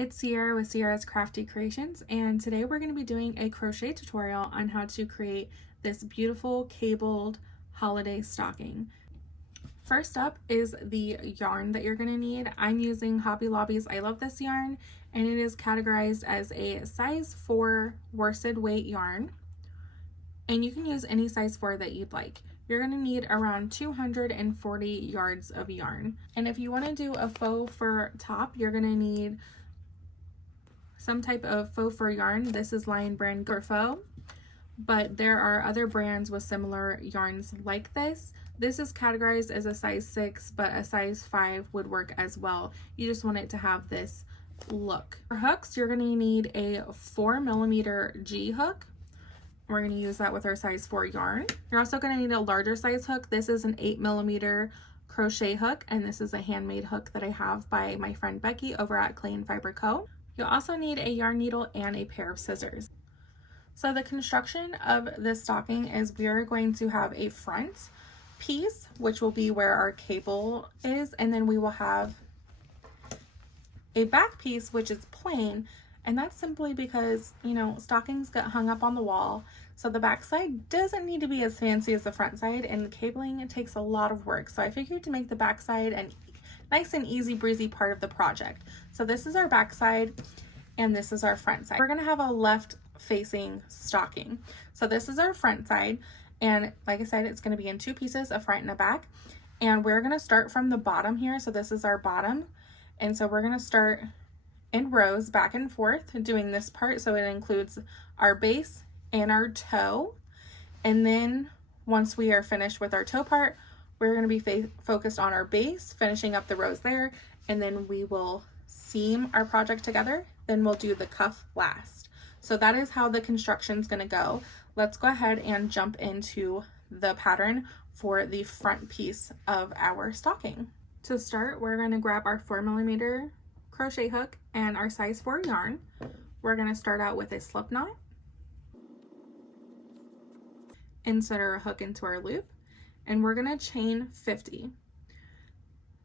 It's Sierra with Sierra's Crafty Creations, and today we're going to be doing a crochet tutorial on how to create this beautiful cabled holiday stocking. First up is the yarn that you're going to need. I'm using Hobby Lobby's I Love This yarn, and it is categorized as a size 4 worsted weight yarn, and you can use any size 4 that you'd like. You're going to need around 240 yards of yarn, and if you want to do a faux fur top, you're going to need some type of faux fur yarn. This is Lion brand Faux, but there are other brands with similar yarns like this. This is categorized as a size 6, but a size 5 would work as well. You just want it to have this look. For hooks, you're going to need a 4mm G hook. We're going to use that with our size 4 yarn. You're also going to need a larger size hook. This is an 8mm crochet hook, and this is a handmade hook that I have by my friend Becky over at Clay and Fiber Co. You'll also need a yarn needle and a pair of scissors. So the construction of this stocking is we are going to have a front piece, which will be where our cable is, and then we will have a back piece, which is plain, and that's simply because, you know, stockings get hung up on the wall, so the back side doesn't need to be as fancy as the front side, and the cabling, it takes a lot of work. So I figured to make the back side an nice and easy breezy part of the project. So this is our back side and this is our front side. We're going to have a left facing stocking. So this is our front side, and like I said, it's going to be in 2 pieces, a front and a back, and we're going to start from the bottom here. So this is our bottom, and so we're going to start in rows back and forth doing this part. So it includes our base and our toe, and then once we are finished with our toe part, we're going to be focused on our base, finishing up the rows there, and then we will seam our project together. Then we'll do the cuff last. So that is how the construction is going to go. Let's go ahead and jump into the pattern for the front piece of our stocking. To start, we're going to grab our 4mm crochet hook and our size 4 yarn. We're going to start out with a slip knot, insert our hook into our loop, and we're going to chain 50.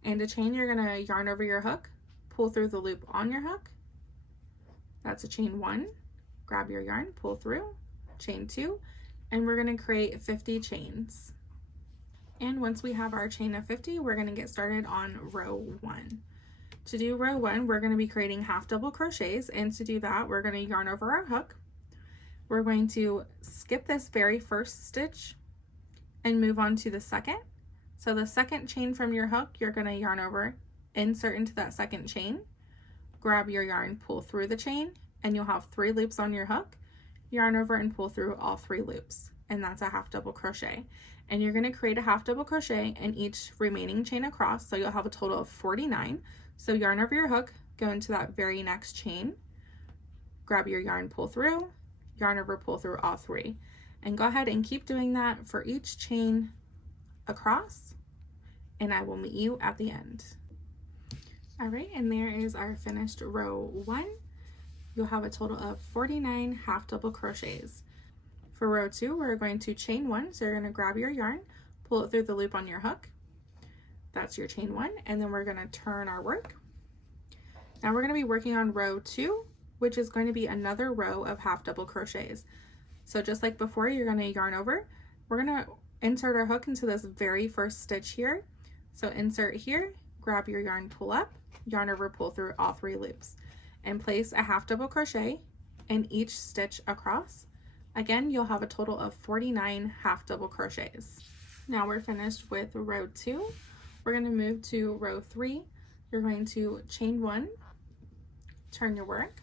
And to chain, you're going to yarn over your hook, pull through the loop on your hook. That's a chain 1. Grab your yarn, pull through, chain 2, and we're going to create 50 chains. And once we have our chain of 50, we're going to get started on row 1. To do row 1, we're going to be creating half double crochets, and to do that, we're going to yarn over our hook. We're going to skip this very first stitch and move on to the second. So the second chain from your hook, you're going to yarn over, insert into that second chain, grab your yarn, pull through the chain, and you'll have 3 loops on your hook, yarn over and pull through all 3 loops, and that's a half double crochet. And you're going to create a half double crochet in each remaining chain across, so you'll have a total of 49. So yarn over your hook, go into that very next chain, grab your yarn, pull through, yarn over, pull through all 3, and go ahead and keep doing that for each chain across, and I will meet you at the end. All right, and there is our finished row 1. You'll have a total of 49 half double crochets. For row 2, we're going to chain 1, so you're going to grab your yarn, pull it through the loop on your hook. That's your chain 1, and then we're going to turn our work. Now we're going to be working on row 2, which is going to be another row of half double crochets. So just like before, you're going to yarn over. We're going to insert our hook into this very first stitch here. So insert here, grab your yarn, pull up, yarn over, pull through all 3 loops, and place a half double crochet in each stitch across. Again, you'll have a total of 49 half double crochets. Now we're finished with row 2. We're going to move to row 3. You're going to chain 1, turn your work,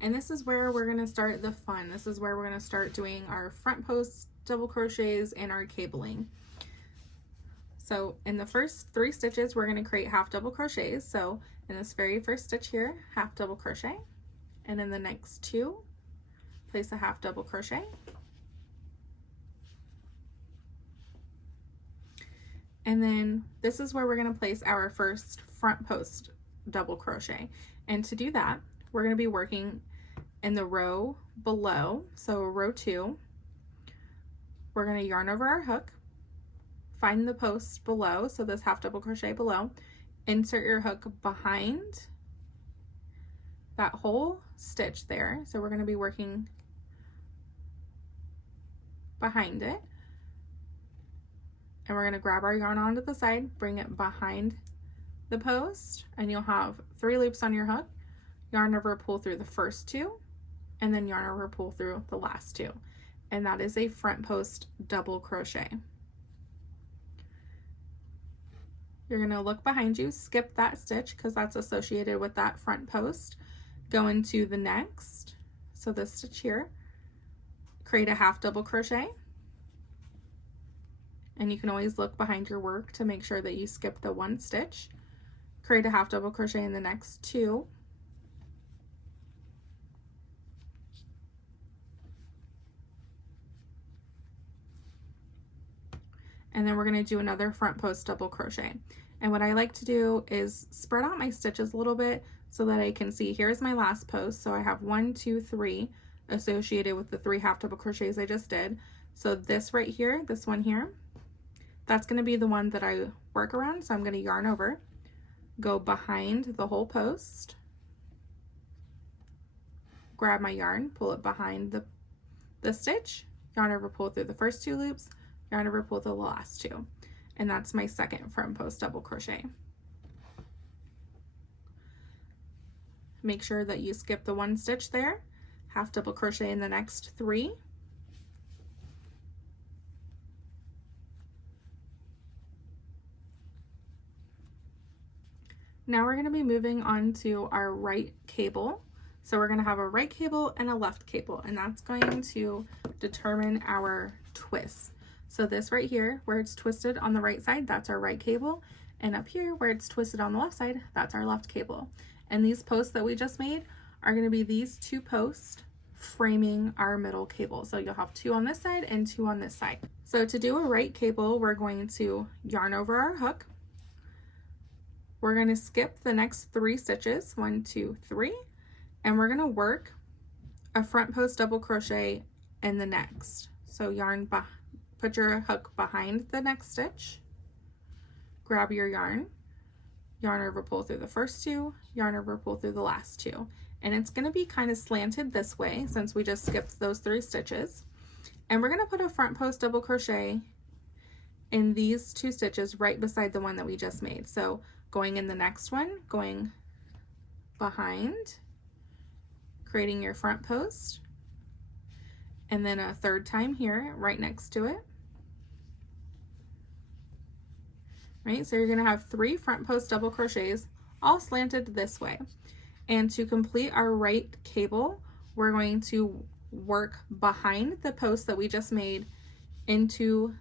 and this is where we're going to start the fun. This is where we're going to start doing our front post double crochets and our cabling. So in the first 3 stitches, we're going to create half double crochets. So in this very first stitch here, half double crochet, and in the next 2, place a half double crochet, and then this is where we're going to place our first front post double crochet. And to do that, we're going to be working in the row below. So row 2, we're going to yarn over our hook, find the post below, so this half double crochet below, insert your hook behind that whole stitch there. So we're going to be working behind it. And we're going to grab our yarn onto the side, bring it behind the post, and you'll have 3 loops on your hook. Yarn over, pull through the first 2, and then yarn over, pull through the last 2. And that is a front post double crochet. You're going to look behind you, skip that stitch because that's associated with that front post. Go into the next, so this stitch here, create a half double crochet. And you can always look behind your work to make sure that you skip the 1 stitch. Create a half double crochet in the next 2. And then we're going to do another front post double crochet. And what I like to do is spread out my stitches a little bit so that I can see, here's my last post. So I have 1, 2, 3 associated with the 3 half double crochets I just did. So this right here, this one here, that's going to be the one that I work around. So I'm going to yarn over, go behind the whole post, grab my yarn, pull it behind the stitch, yarn over, pull through the first 2 loops, yarn over, pull through the last 2. And that's my second front post double crochet. Make sure that you skip the 1 stitch there, half double crochet in the next 3. Now we're going to be moving on to our right cable. So we're going to have a right cable and a left cable, and that's going to determine our twist. So this right here, where it's twisted on the right side, that's our right cable. And up here, where it's twisted on the left side, that's our left cable. And these posts that we just made are going to be these 2 posts framing our middle cable. So you'll have 2 on this side and 2 on this side. So to do a right cable, we're going to yarn over our hook. We're going to skip the next 3 stitches, 1, 2, 3, and we're going to work a front post double crochet in the next. So put your hook behind the next stitch, grab your yarn, yarn over, pull through the first 2, yarn over, pull through the last 2. And it's going to be kind of slanted this way since we just skipped those 3 stitches. And we're going to put a front post double crochet in these 2 stitches right beside the one that we just made. So going in the next one, going behind, creating your front post, and then a 3rd time here right next to it. Right, so you're going to have 3 front post double crochets all slanted this way. And to complete our right cable, we're going to work behind the post that we just made into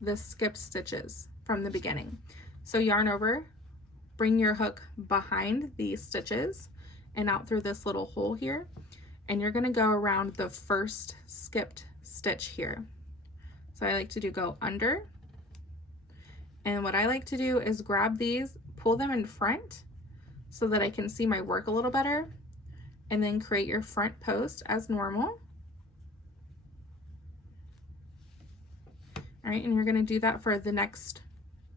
the skipped stitches from the beginning. So yarn over, bring your hook behind these stitches and out through this little hole here, and you're going to go around the first skipped stitch here. So I like to go under, and what I like to do is grab these, pull them in front so that I can see my work a little better, and then create your front post as normal. All right, and you're going to do that for the next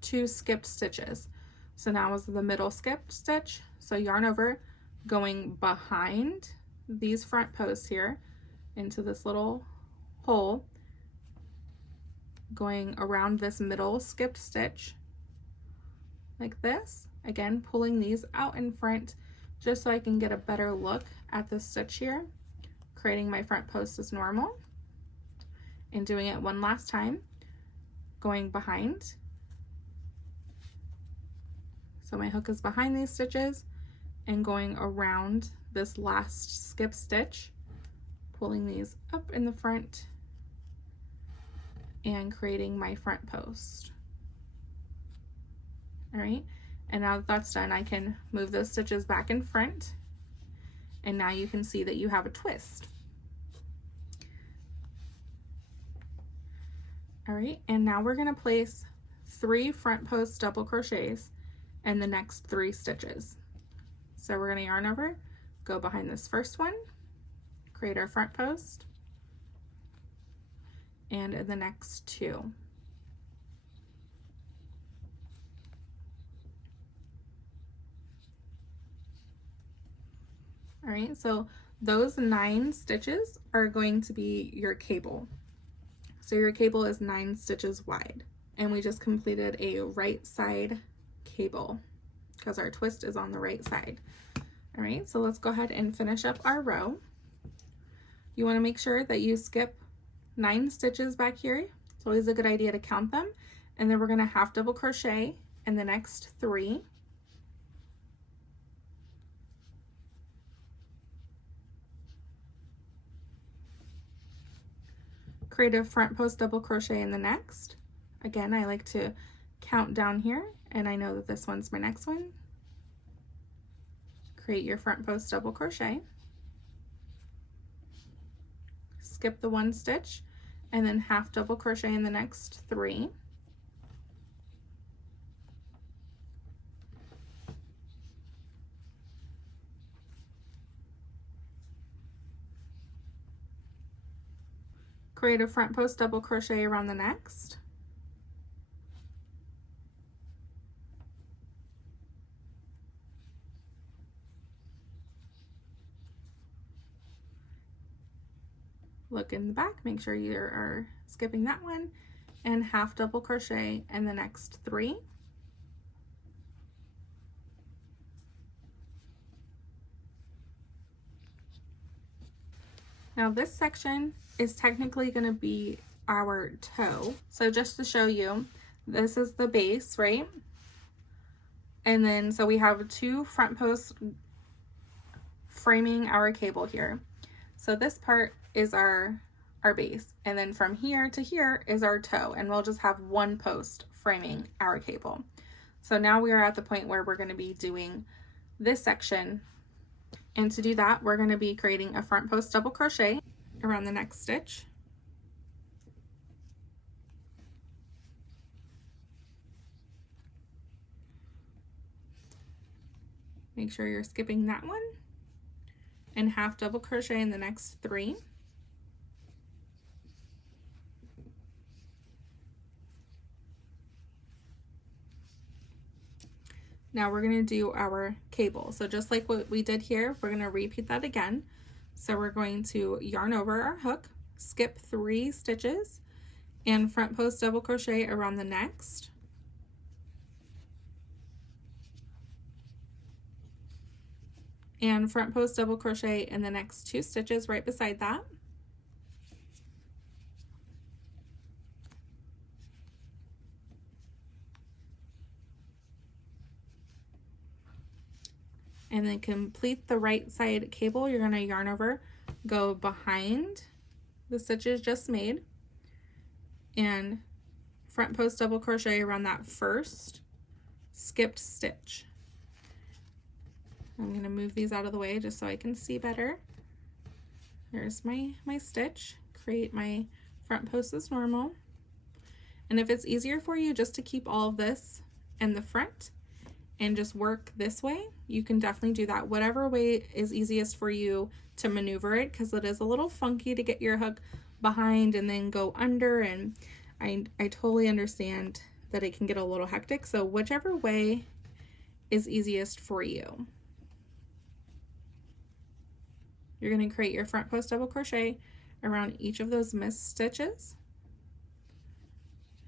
2 skipped stitches. So now is the middle skip stitch. So yarn over, going behind these front posts here into this little hole, going around this middle skipped stitch like this. Again, pulling these out in front just so I can get a better look at the stitch here, creating my front post as normal, and doing it one last time, going behind. So my hook is behind these stitches and going around this last skip stitch, pulling these up in the front and creating my front post. All right, and now that that's done, I can move those stitches back in front, and now you can see that you have a twist. All right, and now we're going to place 3 front post double crochets in the next 3 stitches. So we're going to yarn over, go behind this first one, create our front post, and in the next 2. All right, so those 9 stitches are going to be your cable. So your cable is 9 stitches wide. And we just completed a right side cable because our twist is on the right side. All right, so let's go ahead and finish up our row. You want to make sure that you skip 9 stitches back here. It's always a good idea to count them. And then we're going to half double crochet in the next 3. Create a front post double crochet in the next. Again, I like to count down here, and I know that this one's my next one. Create your front post double crochet. Skip the 1 stitch, and then half double crochet in the next 3. Create a front post double crochet around the next. Look in the back, make sure you are skipping that one, and half double crochet in the next 3. Now this section is technically going to be our toe. So just to show you, this is the base, right? And then, so we have 2 front posts framing our cable here. So this part is our base. And then from here to here is our toe. And we'll just have 1 post framing our cable. So now we are at the point where we're going to be doing this section. And to do that, we're going to be creating a front post double crochet around the next stitch. Make sure you're skipping that one, and half double crochet in the next 3. Now we're going to do our cable. So just like what we did here, we're going to repeat that again. So we're going to yarn over our hook, skip 3 stitches, and front post double crochet around the next. And front post double crochet in the next 2 stitches right beside that. And then complete the right side cable. You're going to yarn over, go behind the stitches just made, and front post double crochet around that first skipped stitch. I'm going to move these out of the way just so I can see better. There's my stitch. Create my front post as normal. And if it's easier for you just to keep all of this in the front and just work this way, you can definitely do that. Whatever way is easiest for you to maneuver it, because it is a little funky to get your hook behind and then go under, and I totally understand that it can get a little hectic. So whichever way is easiest for you. You're going to create your front post double crochet around each of those missed stitches.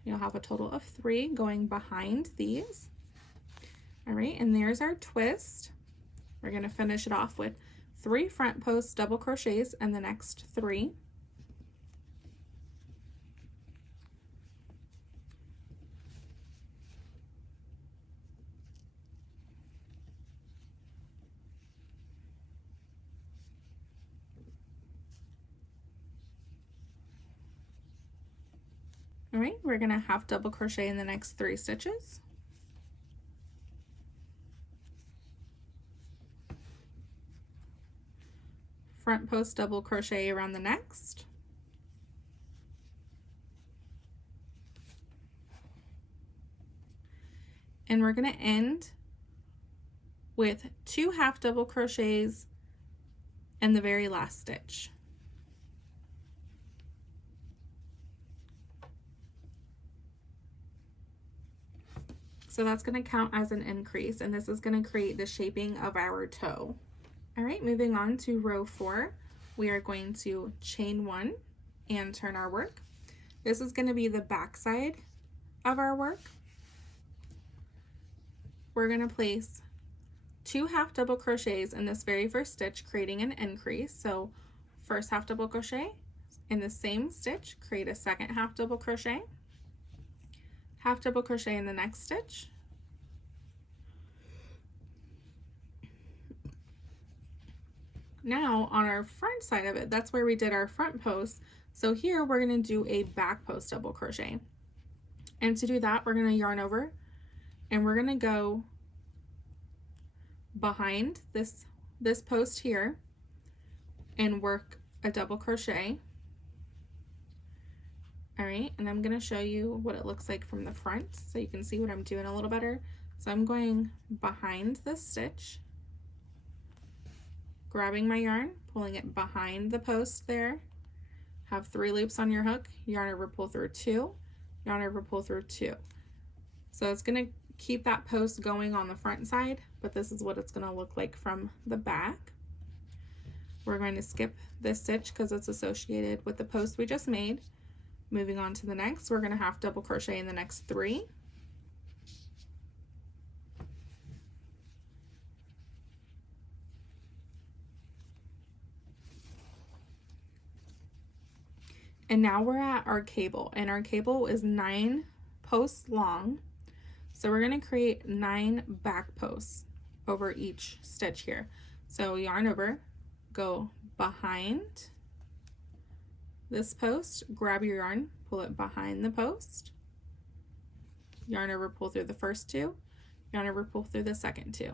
You'll have a total of 3 going behind these. All right, and there's our twist. We're going to finish it off with 3 front post double crochets in the next 3. All right, we're going to half double crochet in the next 3 stitches. Front post double crochet around the next. And we're going to end with 2 half double crochets in the very last stitch. So that's going to count as an increase, and this is going to create the shaping of our toe. All right, moving on to row 4, we are going to chain 1 and turn our work. This is going to be the back side of our work. We're going to place 2 half double crochets in this very first stitch, creating an increase. So first half double crochet, in the same stitch create a second half double crochet in the next stitch, now on our front side of it, that's where we did our front post, so here we're going to do a back post double crochet. And to do that, we're going to yarn over and we're going to go behind this post here and work a double crochet. All right, and I'm going to show you what it looks like from the front so you can see what I'm doing a little better. So I'm going behind this stitch, grabbing my yarn, pulling it behind the post there, have 3 loops on your hook, yarn over, pull through 2, yarn over, pull through 2. So it's going to keep that post going on the front side, but this is what it's going to look like from the back. We're going to skip this stitch because it's associated with the post we just made. Moving on to the next, we're going to half double crochet in the next 3. And now we're at our cable, and our cable is 9 posts long. So we're going to create 9 back posts over each stitch here. So yarn over, go behind this post, grab your yarn, pull it behind the post, yarn over, pull through the first 2, yarn over, pull through the second 2.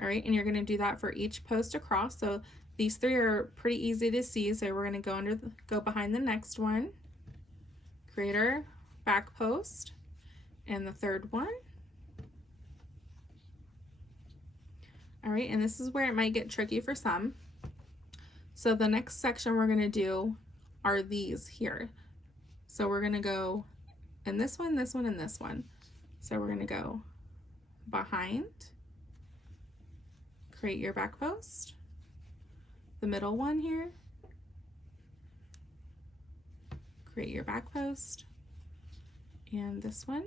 All right, and you're going to do that for each post across. So these 3 are pretty easy to see. So we're going to go behind the next one, create our back post, and the third one. All right, and this is where it might get tricky for some. So the next section we're going to do are these here. So we're going to go in this one, this one, and this one. So we're going to go behind, create your back post, the middle one here, create your back post, and this one.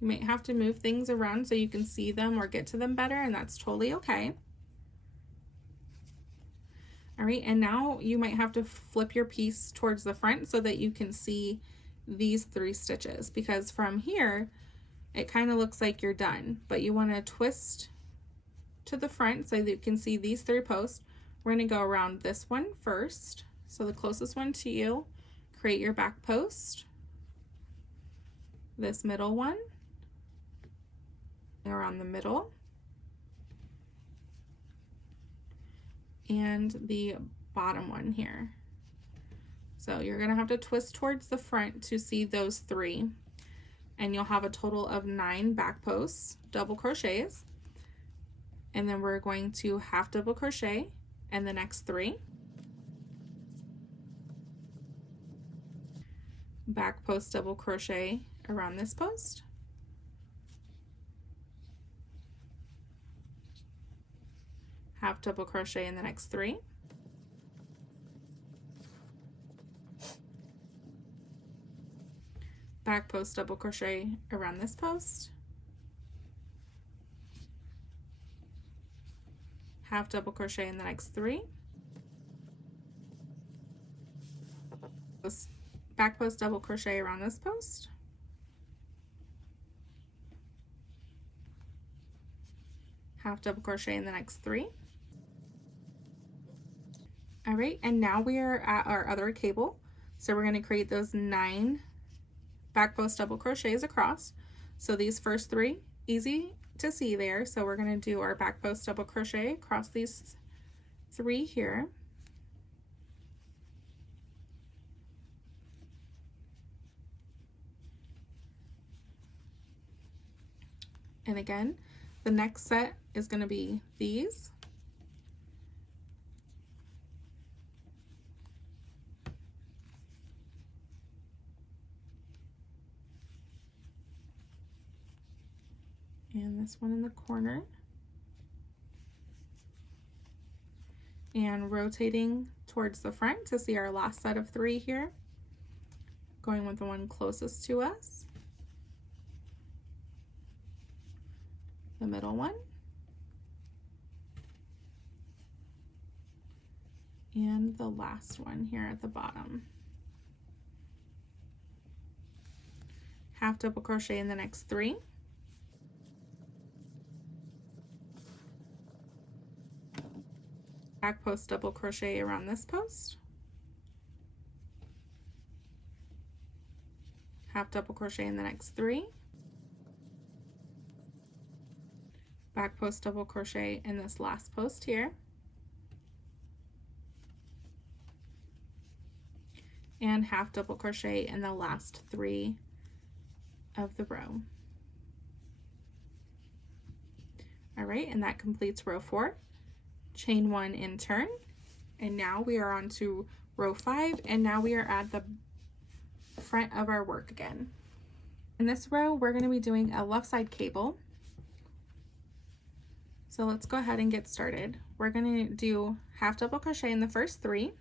You might have to move things around so you can see them or get to them better, and that's totally okay. All right, and now you might have to flip your piece towards the front so that you can see these 3 stitches, because from here it kind of looks like you're done, but you want to twist to the front so that you can see these 3 posts. We're going to go around this one first, so the closest one to you, create your back post, this middle one, around the middle, and the bottom one here. So you're going to have to twist towards the front to see those 3, and you'll have a total of 9 back posts, double crochets, and then we're going to half double crochet in the next 3, back post double crochet around this post, half double crochet in the next 3, back post double crochet around this post, half double crochet in the next 3, back post double crochet around this post, half double crochet in the next 3. All right, and now we are at our other cable. So we're going to create those 9 back post double crochets across. So these first 3, easy to see there. So we're going to do our back post double crochet across these 3 here. And again, the next set is going to be these. And this one in the corner. and rotating towards the front to see our last set of 3 here, going with the one closest to us, the middle one, and the last one here at the bottom. Half double crochet in the next 3. Back post double crochet around this post. Half double crochet in the next 3. Back post double crochet in this last post here. And half double crochet in the last 3 of the row. All right, and that completes row 4. Chain 1 in turn, and now we are on to row 5, and now we are at the front of our work again. In this row, we're going to be doing a left side cable. So let's go ahead and get started. We're going to do half double crochet in the first 3.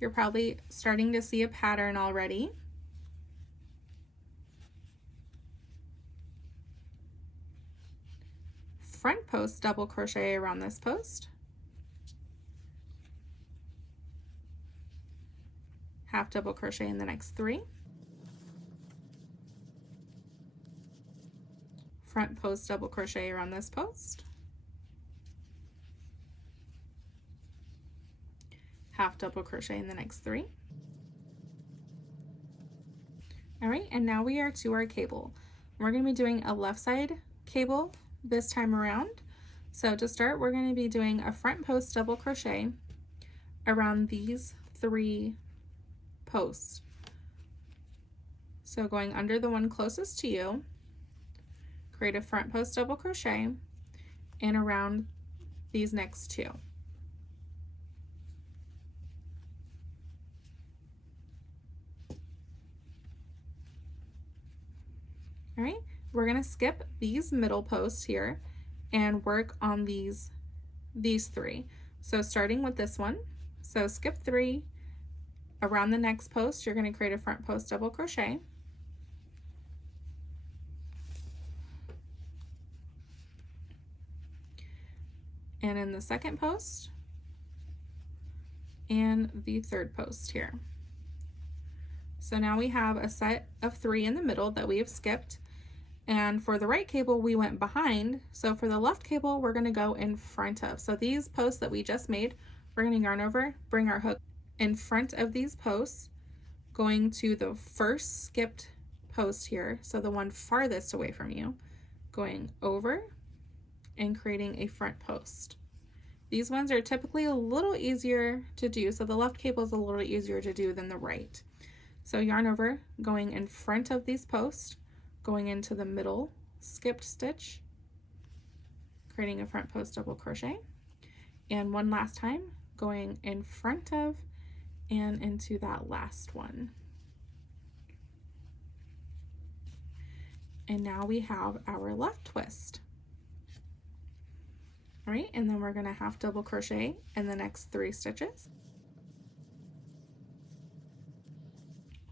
You're probably starting to see a pattern already. Front post double crochet around this post. Half double crochet in the next 3. Front post double crochet around this post. Half double crochet in the next 3. All right, and now we are to our cable. We're going to be doing a left side cable this time around. So to start, we're going to be doing a front post double crochet around these 3 posts. So going under the one closest to you, create a front post double crochet and around these next 2. All right, we're going to skip these middle posts here and work on these 3. So starting with this one, so skip 3, around the next post, you're going to create a front post double crochet. And in the second post, and the third post here. So now we have a set of 3 in the middle that we have skipped. And for the right cable, we went behind. So for the left cable, we're going to go in front of. So these posts that we just made, we're going to yarn over, bring our hook in front of these posts, going to the first skipped post here. So the one farthest away from you, going over and creating a front post. These ones are typically a little easier to do. So the left cable is a little easier to do than the right. So yarn over, going in front of these posts, going into the middle skipped stitch, creating a front post double crochet, and one last time going in front of and into that last one. And now we have our left twist. All right, and then we're going to half double crochet in the next 3 stitches,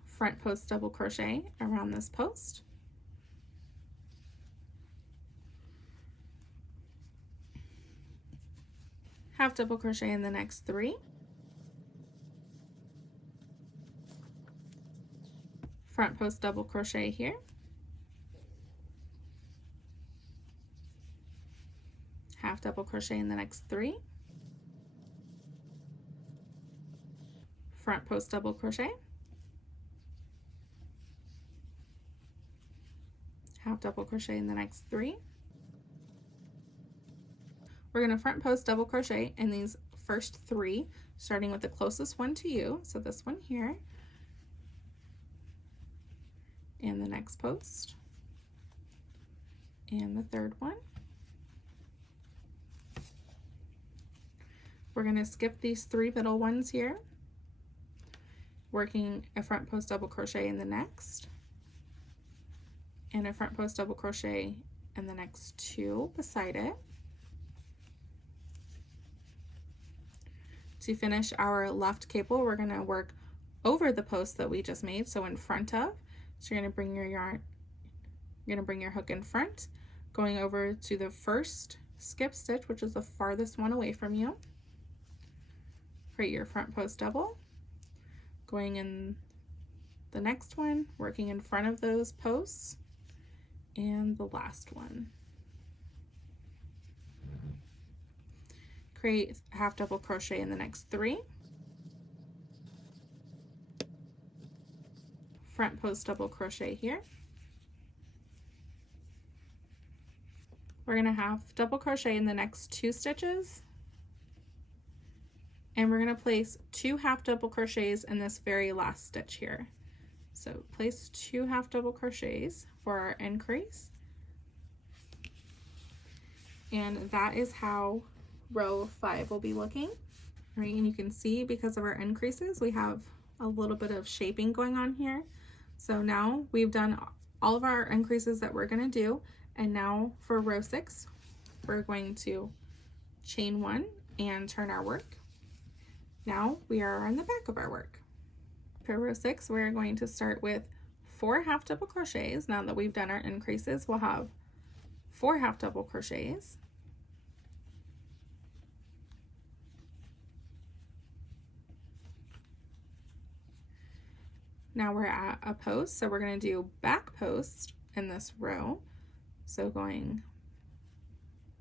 front post double crochet around this post, half double crochet in the next 3, front post double crochet here, half double crochet in the next 3, front post double crochet, half double crochet in the next 3. We're going to front post double crochet in these first 3, starting with the closest one to you, so this one here, and the next post, and the third one. We're going to skip these 3 middle ones here, working a front post double crochet in the next, and a front post double crochet in the next 2 beside it. To finish our left cable, we're going to work over the post that we just made, so in front of. So you're going to bring your yarn, you're going to bring your hook in front, going over to the first skip stitch, which is the farthest one away from you. Create your front post double, going in the next one, working in front of those posts, and the last one. Create half double crochet in the next 3. Front post double crochet here. We're going to half double crochet in the next 2 stitches, and we're going to place 2 half double crochets in this very last stitch here. So place 2 half double crochets for our increase, and that is how row 5 will be looking. Right, and you can see because of our increases we have a little bit of shaping going on here. So now we've done all of our increases that we're going to do, and now for row 6 we're going to chain 1 and turn our work. Now we are on the back of our work. For row 6 we're going to start with 4 half double crochets. Now that we've done our increases, we'll have 4 half double crochets. Now we're at a post, so we're going to do back post in this row. So going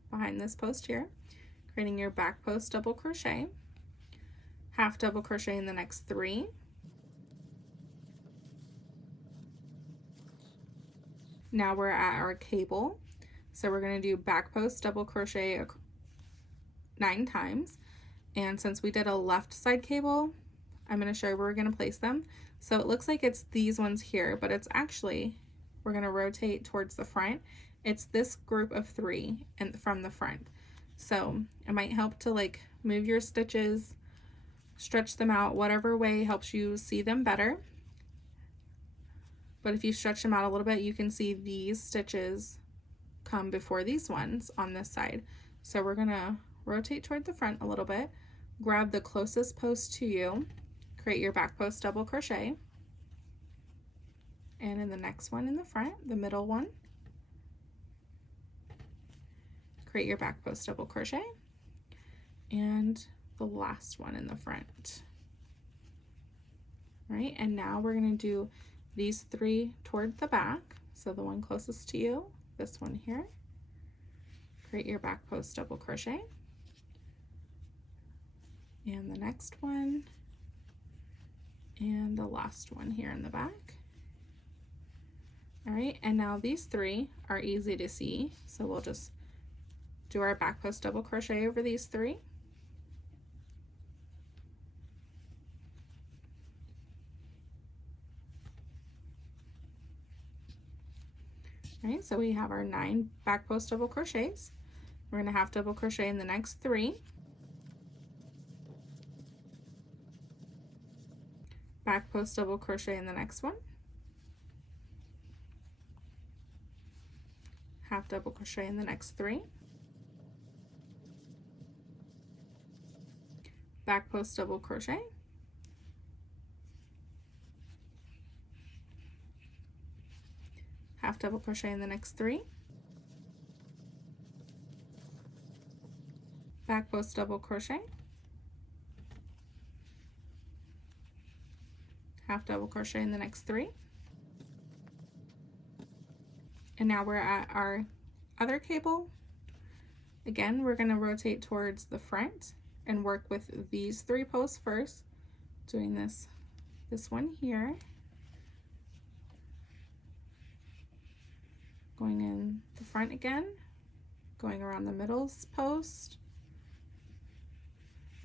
behind this post here, creating your back post double crochet, half double crochet in the next 3, now we're at our cable, so we're going to do back post double crochet 9 times, and since we did a left side cable, I'm going to show you where we're going to place them. So it looks like it's these ones here, but it's actually, we're going to rotate towards the front. It's this group of 3 and from the front. So it might help to like move your stitches, stretch them out, whatever way helps you see them better. But if you stretch them out a little bit, you can see these stitches come before these ones on this side. So we're going to rotate toward the front a little bit, grab the closest post to you, create your back post double crochet, and in the next one in the front, the middle one, create your back post double crochet, and the last one in the front. All right, and now we're going to do these 3 toward the back. So the one closest to you, this one here, create your back post double crochet, and the next one, and the last one here in the back. All right, and now these 3 are easy to see, so we'll just do our back post double crochet over these 3. All right, so we have our 9 back post double crochets. We're going to half double crochet in the next 3. Back post double crochet in the next one, half double crochet in the next 3, back post double crochet, half double crochet in the next 3, back post double crochet, half double crochet in the next 3, and now we're at our other cable. Again, we're going to rotate towards the front and work with these 3 posts first, doing this one here, going in the front again, going around the middle post,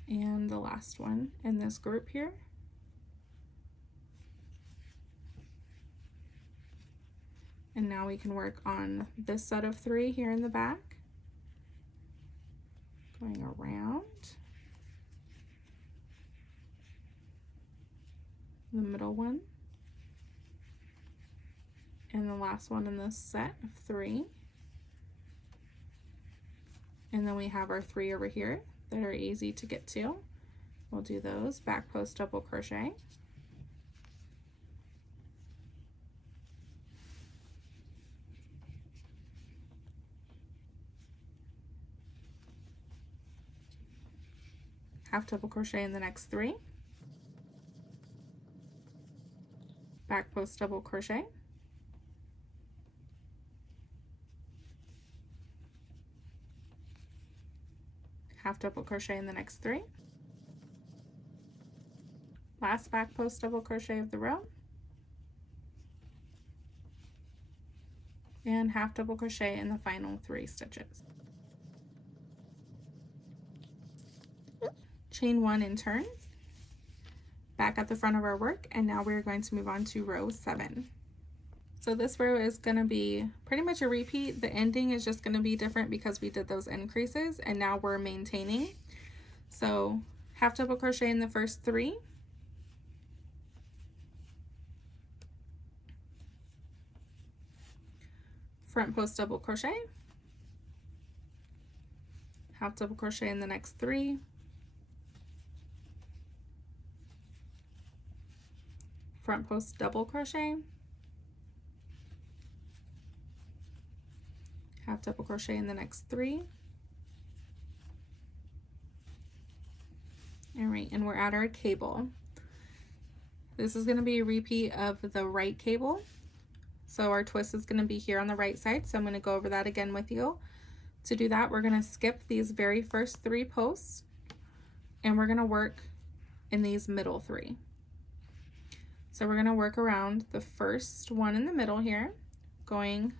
and the last one in this group here. And now we can work on this set of 3 here in the back, going around the middle one, and the last one in this set of 3. And then we have our 3 over here that are easy to get to. we'll do those, back post double crochet, half double crochet in the next 3, back post double crochet, half double crochet in the next 3, last back post double crochet of the row, and half double crochet in the final 3 stitches. Chain 1 and turn, back at the front of our work, and now we're going to move on to row 7. So this row is going to be pretty much a repeat. The ending is just going to be different because we did those increases and now we're maintaining. So half double crochet in the first 3, front post double crochet, half double crochet in the next 3, front post double crochet, half double crochet in the next 3. All right, and we're at our cable. This is going to be a repeat of the right cable. So our twist is going to be here on the right side. So I'm going to go over that again with you. To do that, we're going to skip these very first 3 posts and we're going to work in these middle 3. So we're going to work around the first one in the middle here, going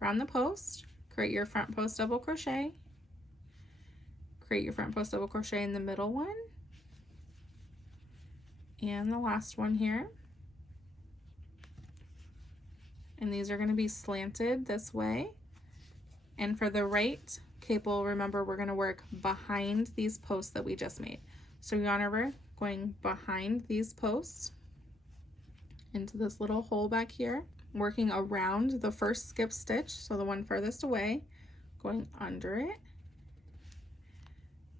around the post, create your front post double crochet, create your front post double crochet in the middle one, and the last one here. And these are going to be slanted this way. And for the right cable, remember we're going to work behind these posts that we just made. So we want to going behind these posts into this little hole back here, working around the first skip stitch, so the one furthest away, going under it.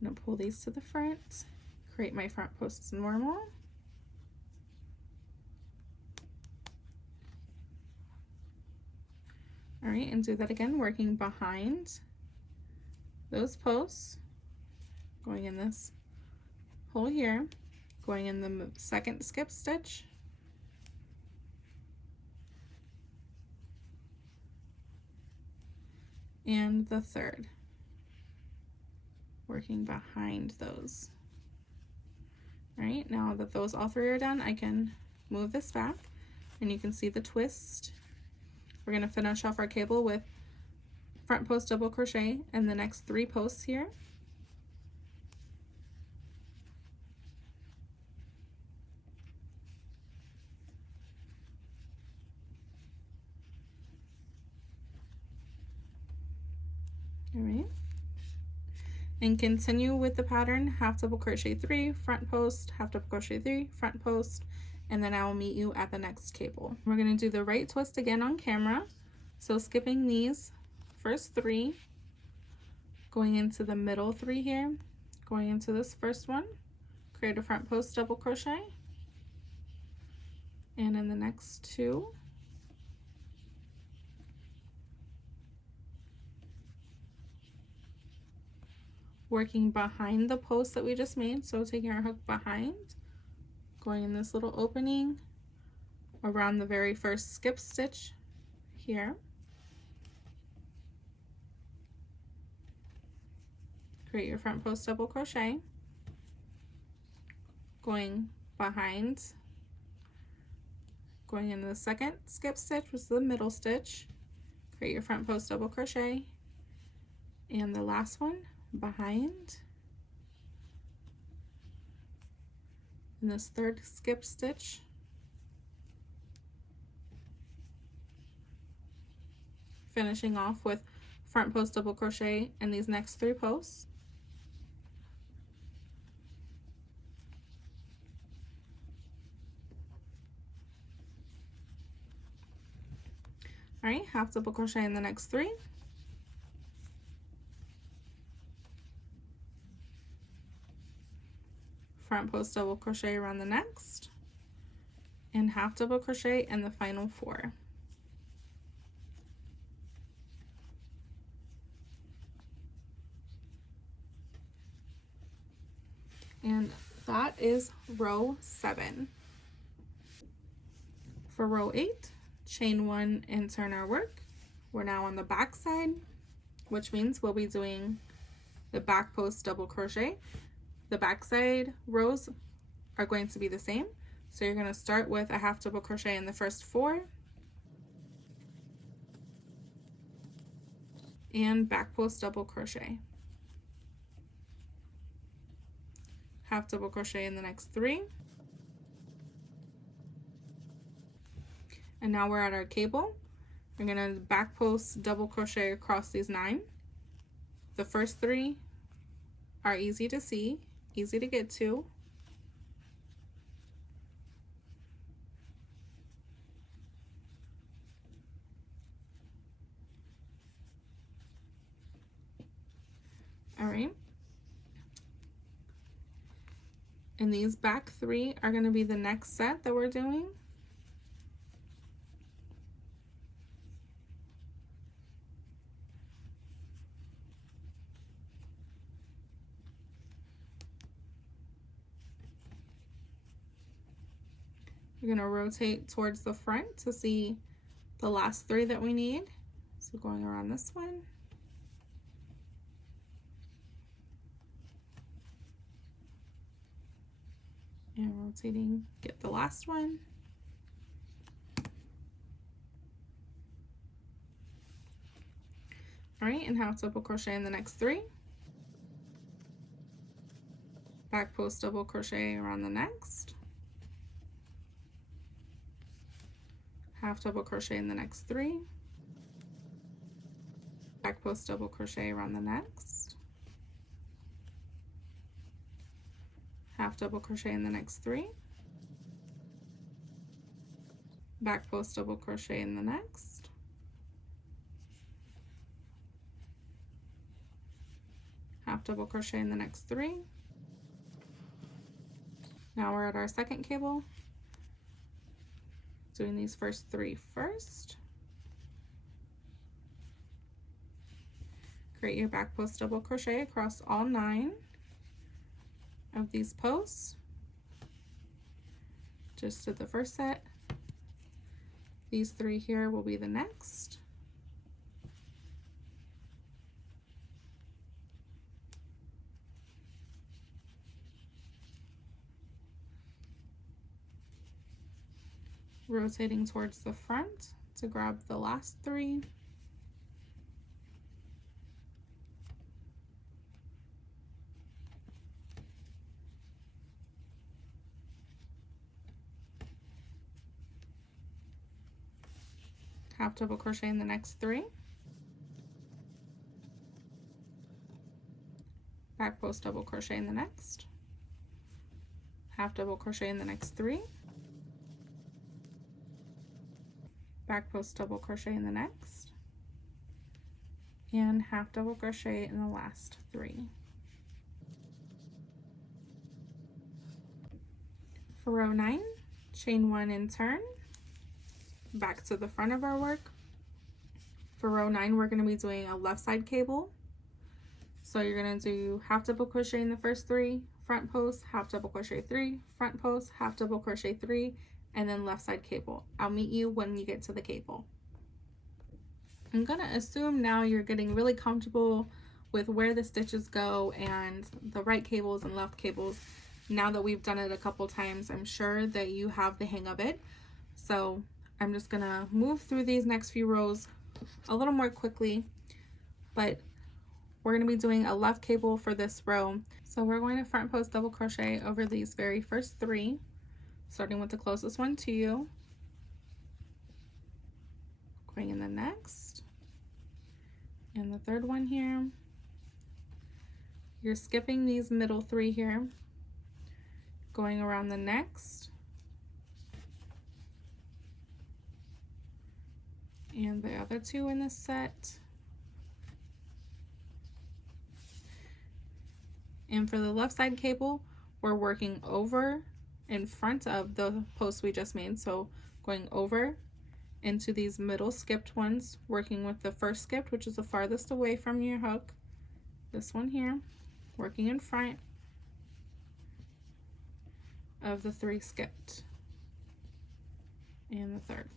I'm going to pull these to the front, create my front post as normal. All right, and do that again, working behind those posts, going in this hole here, going in the second skip stitch, and the third, working behind those. All right, now that those all 3 are done, I can move this back and you can see the twist. We're going to finish off our cable with front post double crochet and the next 3 posts here. All right, and continue with the pattern, half double crochet 3, front post, half double crochet 3, front post, and then I will meet you at the next cable. We're going to do the right twist again on camera. So skipping these first 3, going into the middle 3 here, going into this first one, create a front post double crochet, and in the next 2, working behind the post that we just made, so taking our hook behind, going in this little opening around the very first skip stitch here, create your front post double crochet, going behind, going into the second skip stitch, which is the middle stitch, create your front post double crochet, and the last one behind in this third skip stitch, finishing off with front post double crochet in these next 3 posts. All right, half double crochet in the next 3, front post double crochet around the next, and half double crochet in the final 4. And that is row 7. For row 8, chain 1 and turn our work. We're now on the back side, which means we'll be doing the back post double crochet. The back side rows are going to be the same. So you're going to start with a half double crochet in the first 4 and back post double crochet. Half double crochet in the next 3. And now we're at our cable. We're going to back post double crochet across these 9. The first 3 are easy to see, easy to get to. All right. And these back 3 are going to be the next set that we're doing. We're going to rotate towards the front to see the last 3 that we need. So going around this one. And rotating, get the last one. All right, and half double crochet in the next 3. Back post double crochet around the next. Half double crochet in the next 3. Back post double crochet around the next. Half double crochet in the next 3. Back post double crochet in the next. Half double crochet in the next 3. Now we're at our second cable. Doing these first 3 first. Create your back post double crochet across all 9 of these posts. Just did the first set. These 3 here will be the next. Rotating towards the front to grab the last 3. Half double crochet in the next 3. Back post double crochet in the next. Half double crochet in the next 3. Back post double crochet in the next, and half double crochet in the last 3. For row 9, chain 1 and turn back to the front of our work. For row 9, we're going to be doing a left side cable. So you're going to do half double crochet in the first 3, front post, half double crochet 3, front post, half double crochet 3, and then left side cable. I'll meet you when you get to the cable. I'm gonna assume now you're getting really comfortable with where the stitches go and the right cables and left cables. Now that we've done it a couple times, I'm sure that you have the hang of it. So I'm just gonna move through these next few rows a little more quickly, but we're gonna be doing a left cable for this row. So we're going to front post double crochet over these very first 3. Starting with the closest one to you, going in the next, and the third one here. You're skipping these middle 3 here, going around the next, and the other 2 in this set. And for the left side cable, we're working over in front of the post we just made. So going over into these middle skipped ones, working with the first skipped, which is the farthest away from your hook, this one here, working in front of the 3 skipped and the third.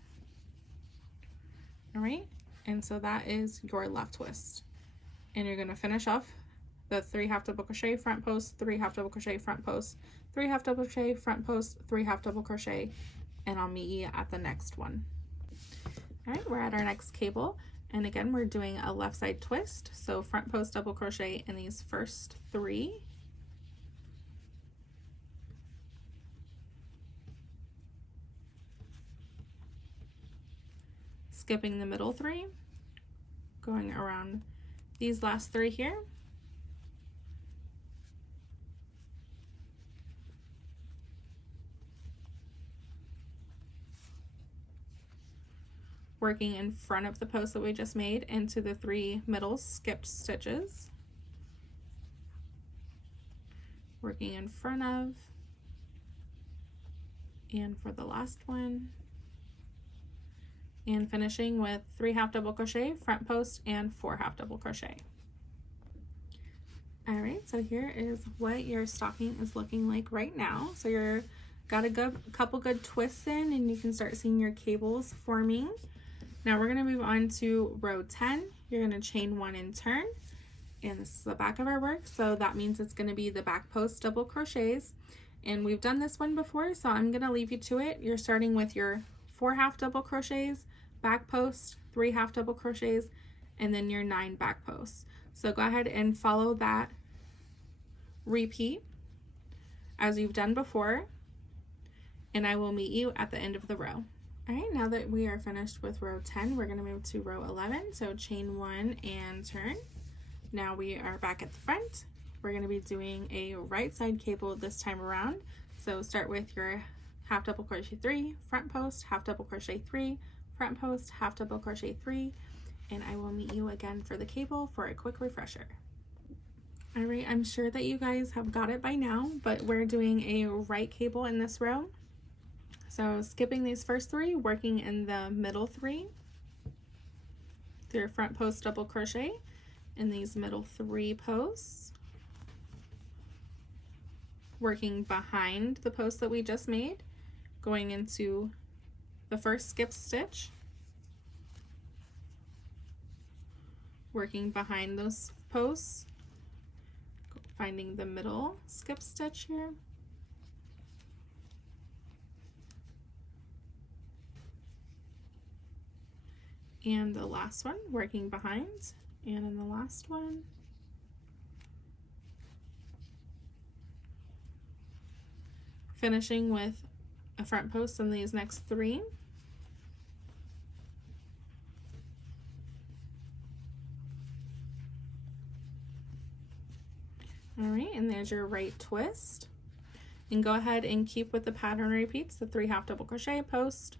All right, and so that is your left twist, and you're going to finish off the 3 half double crochet front post, 3 half double crochet front post, 3 half double crochet front post, 3 half double crochet, and I'll meet you at the next one. All right, we're at our next cable, and again we're doing a left side twist, so front post double crochet in these first 3, skipping the middle 3, going around these last 3 here, working in front of the post that we just made into the 3 middle skipped stitches, working in front of, and for the last one, and finishing with 3 half double crochet front post and 4 half double crochet. All right, so here is what your stocking is looking like right now. So you're got a couple good twists in, and you can start seeing your cables forming. Now we're going to move on to row 10. You're going to chain 1 and turn, and this is the back of our work, so that means it's going to be the back post double crochets, and we've done this one before, so I'm going to leave you to it. You're starting with your 4 half double crochets, back post, 3 half double crochets, and then your 9 back posts. So go ahead and follow that repeat as you've done before, and I will meet you at the end of the row. All right, now that we are finished with row 10, we're going to move to row 11. So chain 1 and turn. Now we are back at the front. We're going to be doing a right side cable this time around. So start with your half double crochet 3, front post, half double crochet 3, front post, half double crochet 3, and I will meet you again for the cable for a quick refresher. All right, I'm sure that you guys have got it by now, but we're doing a right cable in this row. So skipping these first 3, working in the middle 3 through your front post double crochet in these middle 3 posts, working behind the post that we just made, going into the first skip stitch, working behind those posts, finding the middle skip stitch here, and the last one, working behind, and in the last one, finishing with a front post in these next 3, all right, and there's your right twist, and go ahead and keep with the pattern repeats, the 3 half double crochet post,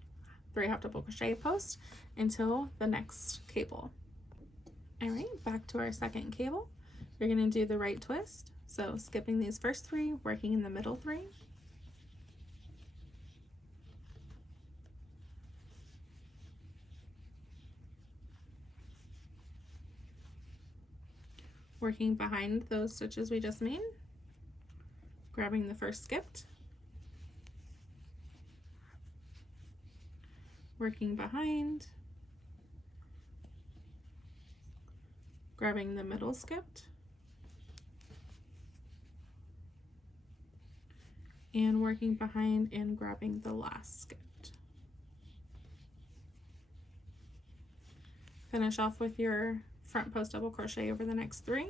3 half double crochet post until the next cable. All right, back to our second cable. You're going to do the right twist, so skipping these first 3, working in the middle 3, working behind those stitches we just made, grabbing the first skipped, working behind, grabbing the middle skipped, and working behind and grabbing the last skipped. Finish off with your front post double crochet over the next 3.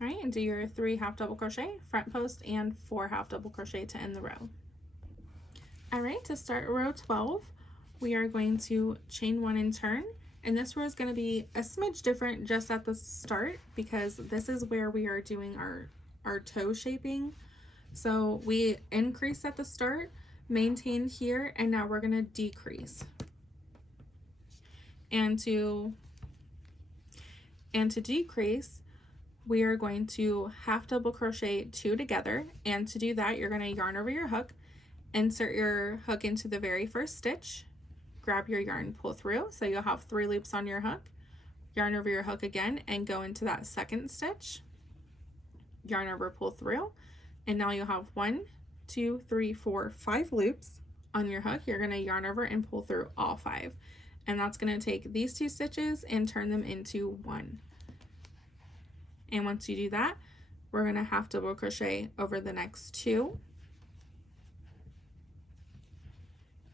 All right, and do your 3 half double crochet, front post, and 4 half double crochet to end the row. All right, to start row 12, we are going to chain 1 and turn, and this row is going to be a smidge different just at the start because this is where we are doing our toe shaping. So we increase at the start, maintain here, and now we're going to decrease. And to And to decrease, we are going to half double crochet 2 together, and to do that you're going to yarn over your hook, insert your hook into the very first stitch, grab your yarn, pull through, so you'll have 3 loops on your hook, yarn over your hook again and go into that second stitch, yarn over, pull through, and now you'll have 1, 2, 3, 4, 5 loops on your hook. You're going to yarn over and pull through all 5, and that's going to take these 2 stitches and turn them into 1. And once you do that, we're going to half double crochet over the next 2,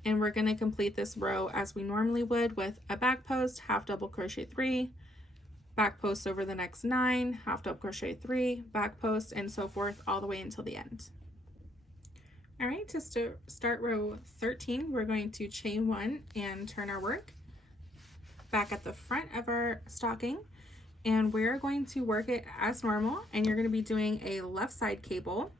and we're going to complete this row as we normally would with a back post, half double crochet 3, back post over the next 9, half double crochet 3, back post, and so forth all the way until the end. All right, to start row 13, we're going to chain 1 and turn our work back at the front of our stocking, and we're going to work it as normal, and you're going to be doing a left side cable,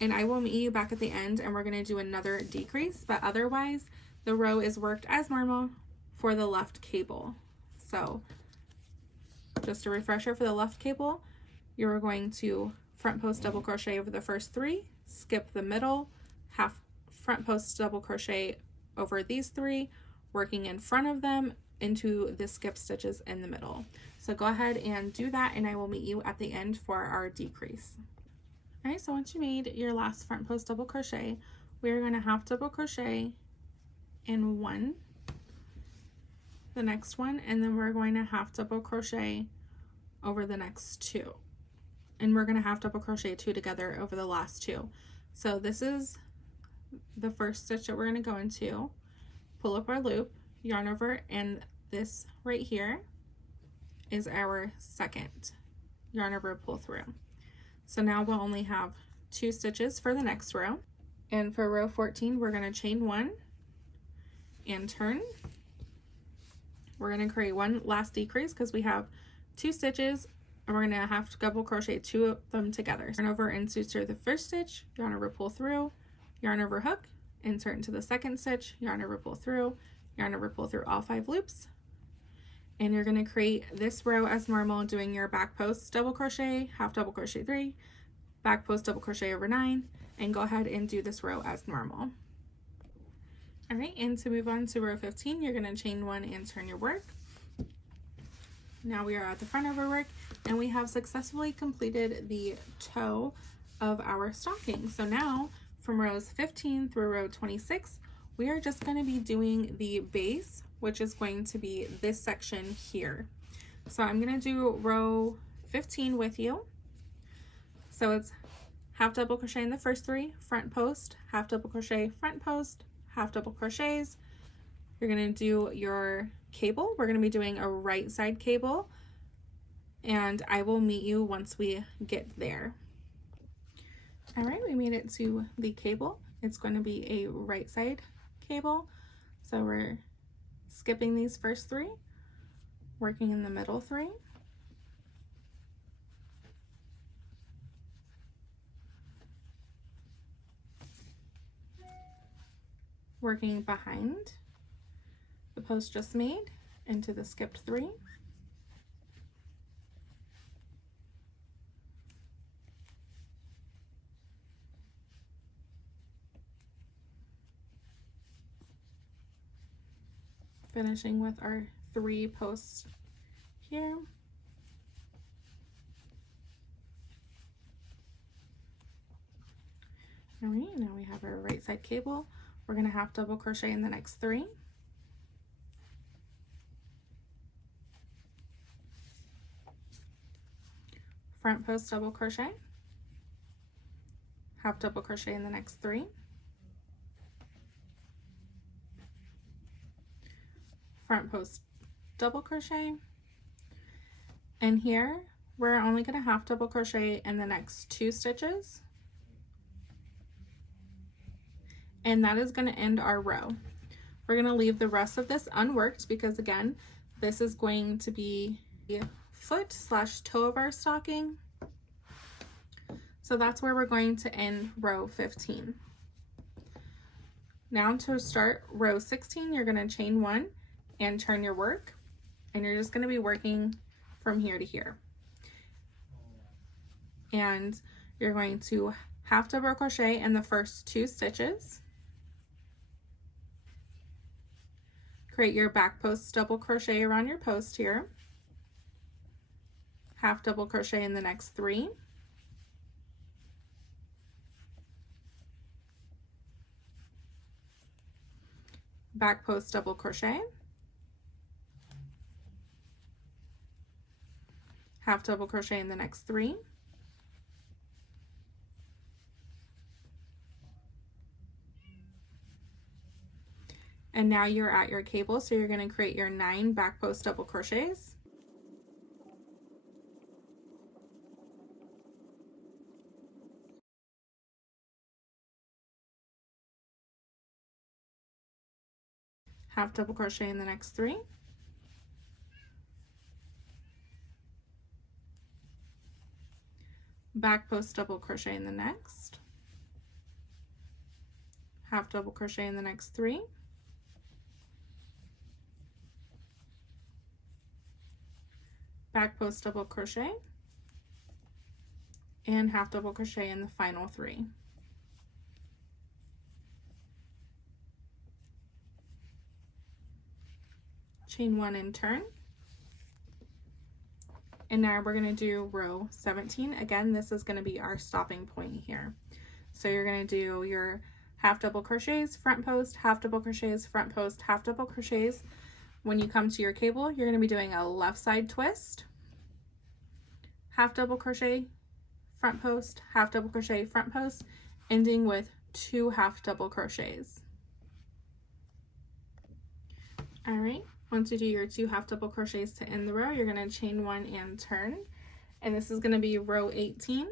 and I will meet you back at the end and we're going to do another decrease, but otherwise the row is worked as normal for the left cable. So just a refresher for the left cable, you're going to front post double crochet over the first 3, skip the middle, half front post double crochet over these 3, working in front of them into the skip stitches in the middle. So go ahead and do that, and I will meet you at the end for our decrease. All right, so once you made your last front post double crochet, we're going to half double crochet in 1, the next one, and then we're going to half double crochet over the next 2, and we're going to half double crochet 2 together over the last 2. So this is the first stitch that we're going to go into, pull up our loop, yarn over, and this right here is our second, yarn over, pull through. So now we'll only have 2 stitches for the next row, and for row 14 we're going to chain 1 and turn. We're going to create one last decrease because we have 2 stitches, and we're going to have to double crochet 2 of them together. Yarn over, insert the first stitch, yarn over, pull through, yarn over, hook, insert into the second stitch, yarn over, pull through, yarn over, pull through all 5 loops, and you're going to create this row as normal, doing your back post double crochet, half double crochet 3, back post double crochet over 9, and go ahead and do this row as normal. All right, and to move on to row 15, you're going to chain 1 and turn your work. Now we are at the front of our work, and we have successfully completed the toe of our stocking. So now from rows 15 through row 26, we are just going to be doing the base, which is going to be this section here. So I'm going to do row 15 with you. So it's half double crochet in the first 3, front post, half double crochet, front post, half double crochets. You're going to do your cable. We're going to be doing a right side cable, and I will meet you once we get there. All right, we made it to the cable. It's going to be a right side cable. So we're skipping these first 3, working in the middle 3, working behind the post just made into the skipped 3, finishing with our 3 posts here. All right, now we have our right side cable. We're going to half double crochet in the next 3, front post double crochet, half double crochet in the next 3, front post double crochet, and here we're only going to half double crochet in the next 2 stitches, and that is going to end our row. We're going to leave the rest of this unworked because again, this is going to be the foot / toe of our stocking. So that's where we're going to end row 15. Now to start row 16, you're going to chain 1 and turn your work, and you're just going to be working from here to here. And you're going to half double crochet in the first 2 stitches. Create your back post double crochet around your post here. Half double crochet in the next 3. Back post double crochet. Half double crochet in the next 3. And now you're at your cable, so you're going to create your 9 back post double crochets. Half double crochet in the next 3. Back post double crochet in the next. Half double crochet in the next 3. Back post double crochet and half double crochet in the final 3. Chain 1 and turn. And now we're going to do row 17. Again, this is going to be our stopping point here. So you're going to do your half double crochets, front post, half double crochets, front post, half double crochets. When you come to your cable, you're going to be doing a left side twist, half double crochet, front post, half double crochet, front post, ending with 2 half double crochets. All right, once you do your 2 half double crochets to end the row, you're going to chain 1 and turn, and this is going to be row 18.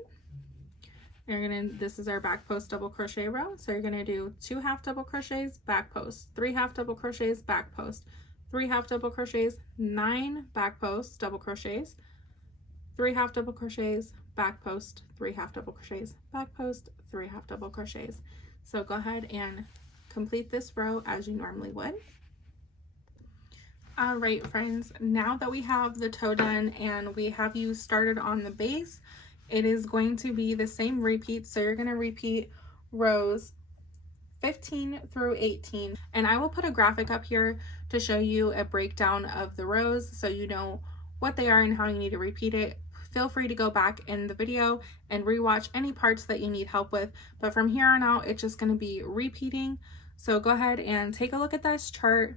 This is our back post double crochet row, so you're going to do 2 half double crochets, back post, 3 half double crochets, back post, 3 half double crochets, 9 back post double crochets, 3 half double crochets, back post, 3 half double crochets, back post, 3 half double crochets. So go ahead and complete this row as you normally would. All right, friends, now that we have the toe done and we have you started on the base, it is going to be the same repeat. So you're going to repeat rows 15 through 18, and I will put a graphic up here to show you a breakdown of the rows so you know what they are and how you need to repeat it. Feel free to go back in the video and rewatch any parts that you need help with, but from here on out it's just going to be repeating. So go ahead and take a look at this chart,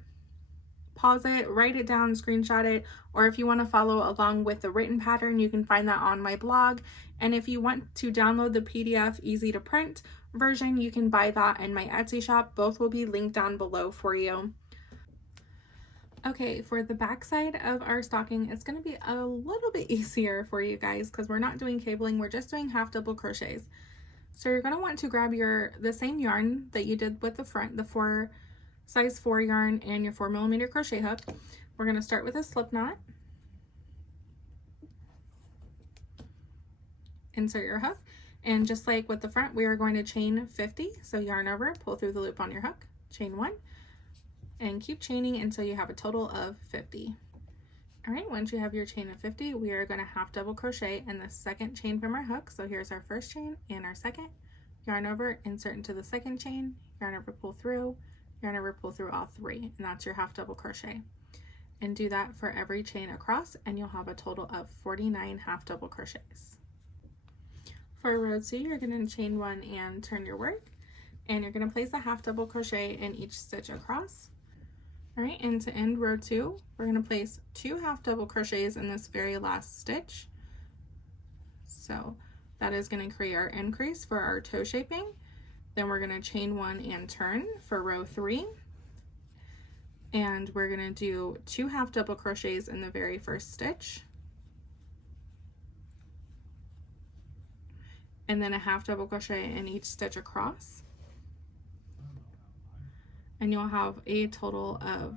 pause it, write it down, screenshot it, or if you want to follow along with the written pattern, you can find that on my blog. And if you want to download the PDF easy to print version, you can buy that in my Etsy shop. Both will be linked down below for you. Okay, for the back side of our stocking, it's going to be a little bit easier for you guys because we're not doing cabling, we're just doing half double crochets. So you're going to want to grab the same yarn that you did with the front, the size 4 yarn, and your 4mm crochet hook. We're going to start with a slip knot. Insert your hook, and just like with the front, we are going to chain 50. So yarn over, pull through the loop on your hook, chain 1, and keep chaining until you have a total of 50. All right, once you have your chain of 50, we are going to half double crochet in the second chain from our hook. So here's our first chain and our second. Yarn over, insert into the second chain, yarn over, pull through, yarn over, pull through all 3, and that's your half double crochet. And do that for every chain across, and you'll have a total of 49 half double crochets. For row 2, you're going to chain 1 and turn your work, and you're going to place a half double crochet in each stitch across. All right, and to end row 2, we're going to place 2 half double crochets in this very last stitch. So that is going to create our increase for our toe shaping. Then we're going to chain 1 and turn for row 3, and we're going to do 2 half double crochets in the very first stitch, and then a half double crochet in each stitch across, and you'll have a total of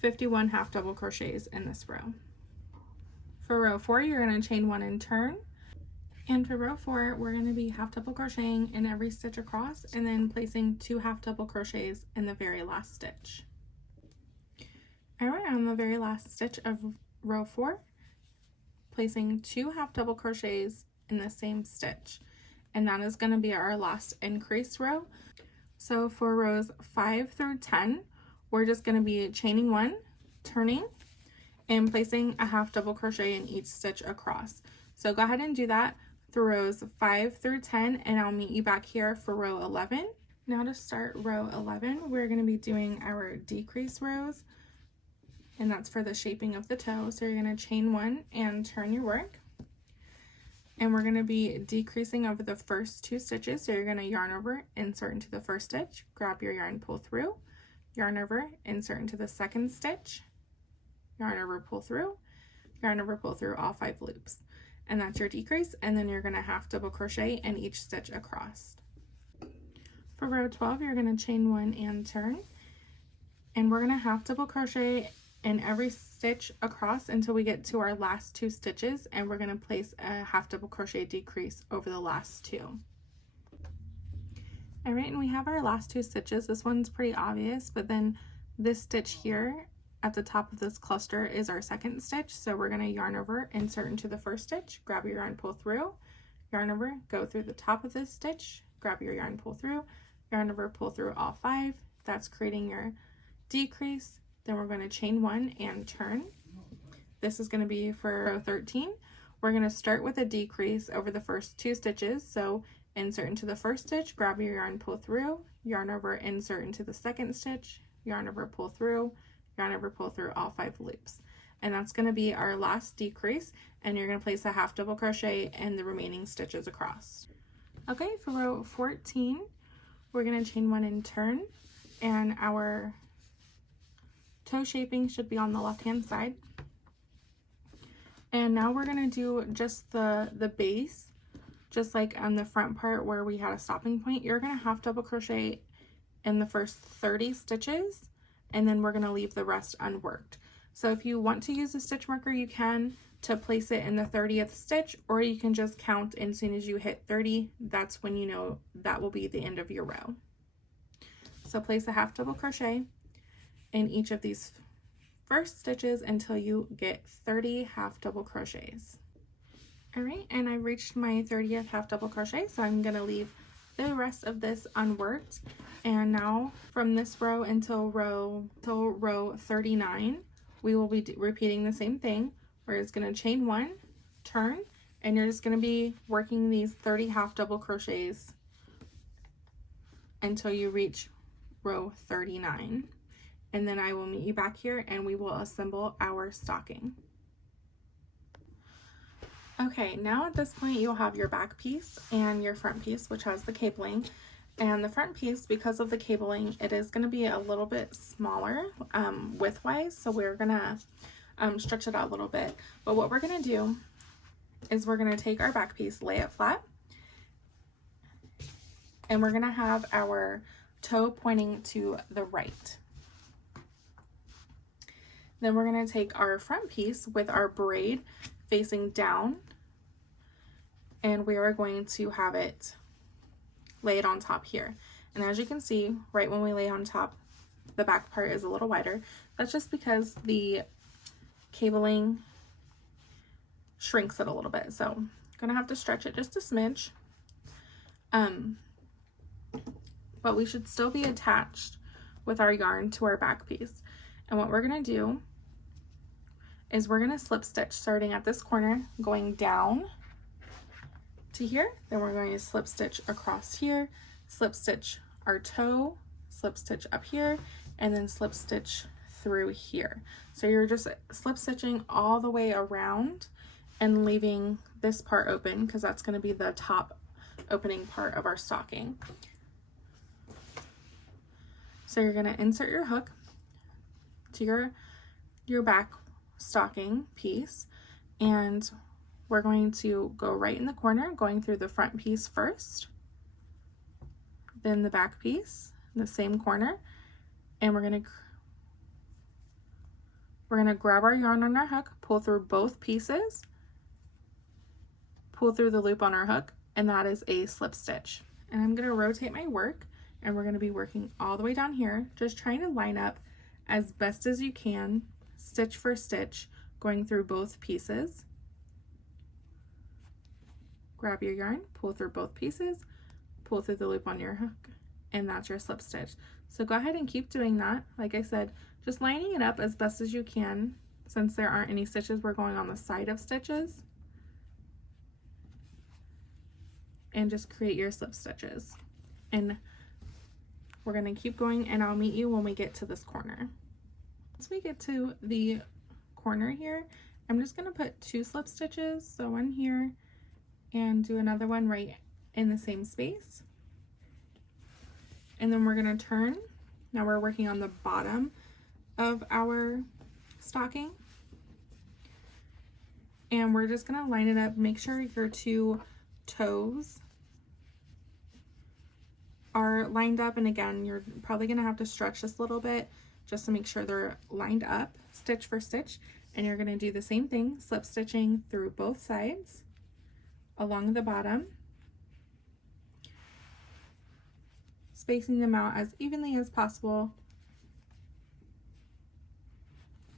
51 half double crochets in this row. For row 4, you're going to chain 1 and turn, and for row 4, we're going to be half double crocheting in every stitch across and then placing 2 half double crochets in the very last stitch. All right, on the very last stitch of row 4, placing 2 half double crochets in the same stitch, and that is going to be our last increase row. So for rows 5 through 10, we're just going to be chaining 1, turning, and placing a half double crochet in each stitch across. So go ahead and do that through rows 5 through 10, and I'll meet you back here for row 11. Now to start row 11, we're going to be doing our decrease rows, and that's for the shaping of the toe. So you're going to chain 1 and turn your work, and we're going to be decreasing over the first 2 stitches. So you're going to yarn over, insert into the first stitch, grab your yarn, pull through, yarn over, insert into the second stitch, yarn over, pull through, yarn over, pull through all 5 loops, and that's your decrease. And then you're going to half double crochet in each stitch across. For row 12, you're going to chain 1 and turn, and we're going to half double crochet in every stitch across until we get to our last 2 stitches, and we're going to place a half double crochet decrease over the last 2. All right, and we have our last 2 stitches. This one's pretty obvious, but then this stitch here at the top of this cluster is our second stitch. So we're going to yarn over, insert into the first stitch, grab your yarn, pull through, yarn over, go through the top of this stitch, grab your yarn, pull through, yarn over, pull through all 5. That's creating your decrease. Then we're going to chain 1 and turn. This is going to be for row 13. We're going to start with a decrease over the first 2 stitches. So insert into the first stitch, grab your yarn, pull through, yarn over, insert into the second stitch, yarn over, pull through, yarn over, pull through all 5 loops. And that's going to be our last decrease, and you're going to place a half double crochet in the remaining stitches across. Okay, for row 14, we're going to chain 1 and turn, and our toe shaping should be on the left hand side. And now we're going to do just the base, just like on the front part where we had a stopping point. You're going to half double crochet in the first 30 stitches, and then we're going to leave the rest unworked. So if you want to use a stitch marker, you can, to place it in the 30th stitch, or you can just count, and as soon as you hit 30, that's when you know that will be the end of your row. So place a half double crochet in each of these first stitches until you get 30 half double crochets. All right, and I reached my 30th half double crochet, so I'm going to leave the rest of this unworked. And now from this row until row 39, we will be repeating the same thing. We're just going to chain 1, turn, and you're just going to be working these 30 half double crochets until you reach row 39. And then I will meet you back here and we will assemble our stocking. Okay, now at this point you'll have your back piece and your front piece, which has the cabling. And the front piece, because of the cabling, it is going to be a little bit smaller width-wise, so we're going to stretch it out a little bit. But what we're going to do is we're going to take our back piece, lay it flat, and we're going to have our toe pointing to the right. Then we're going to take our front piece with our braid facing down, and we are going to have it lay it on top here. And as you can see, right when we lay on top, the back part is a little wider. That's just because the cabling shrinks it a little bit. So I'm gonna have to stretch it just a smidge. But we should still be attached with our yarn to our back piece. And what we're gonna do is we're gonna slip stitch starting at this corner, going down to here. Then we're going to slip stitch across here, slip stitch our toe, slip stitch up here, and then slip stitch through here. So you're just slip stitching all the way around and leaving this part open, because that's going to be the top opening part of our stocking. So you're going to insert your hook to your back stocking piece, and we're going to go right in the corner, going through the front piece first, then the back piece, the same corner, and we're gonna grab our yarn on our hook, pull through both pieces, pull through the loop on our hook, and that is a slip stitch. And I'm gonna rotate my work, and we're gonna be working all the way down here, just trying to line up as best as you can, stitch for stitch, going through both pieces. Grab your yarn, pull through both pieces, pull through the loop on your hook, and that's your slip stitch. So go ahead and keep doing that. Like I said, just lining it up as best as you can. Since there aren't any stitches, we're going on the side of stitches. And just create your slip stitches. And we're going to keep going, and I'll meet you when we get to this corner. Once we get to the corner here, I'm just going to put 2 slip stitches, so one here, and do another one right in the same space. And then we're going to turn. Now we're working on the bottom of our stocking. And we're just going to line it up. Make sure your 2 toes are lined up, and again, you're probably going to have to stretch this a little bit just to make sure they're lined up stitch for stitch. And you're going to do the same thing, slip stitching through both sides along the bottom, spacing them out as evenly as possible.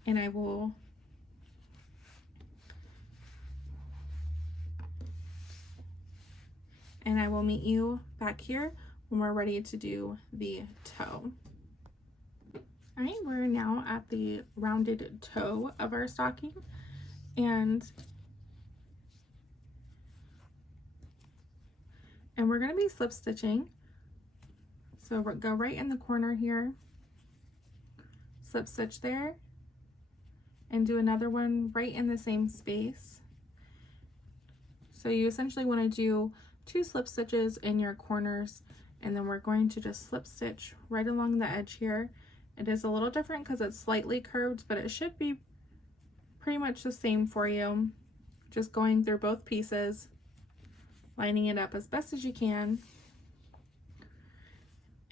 And I will meet you back here when we're ready to do the toe. All right, we're now at the rounded toe of our stocking, and we're going to be slip stitching. So go right in the corner here, slip stitch there, and do another one right in the same space. So you essentially want to do 2 slip stitches in your corners, and then we're going to just slip stitch right along the edge here. It is a little different because it's slightly curved, but it should be pretty much the same for you. Just going through both pieces, lining it up as best as you can.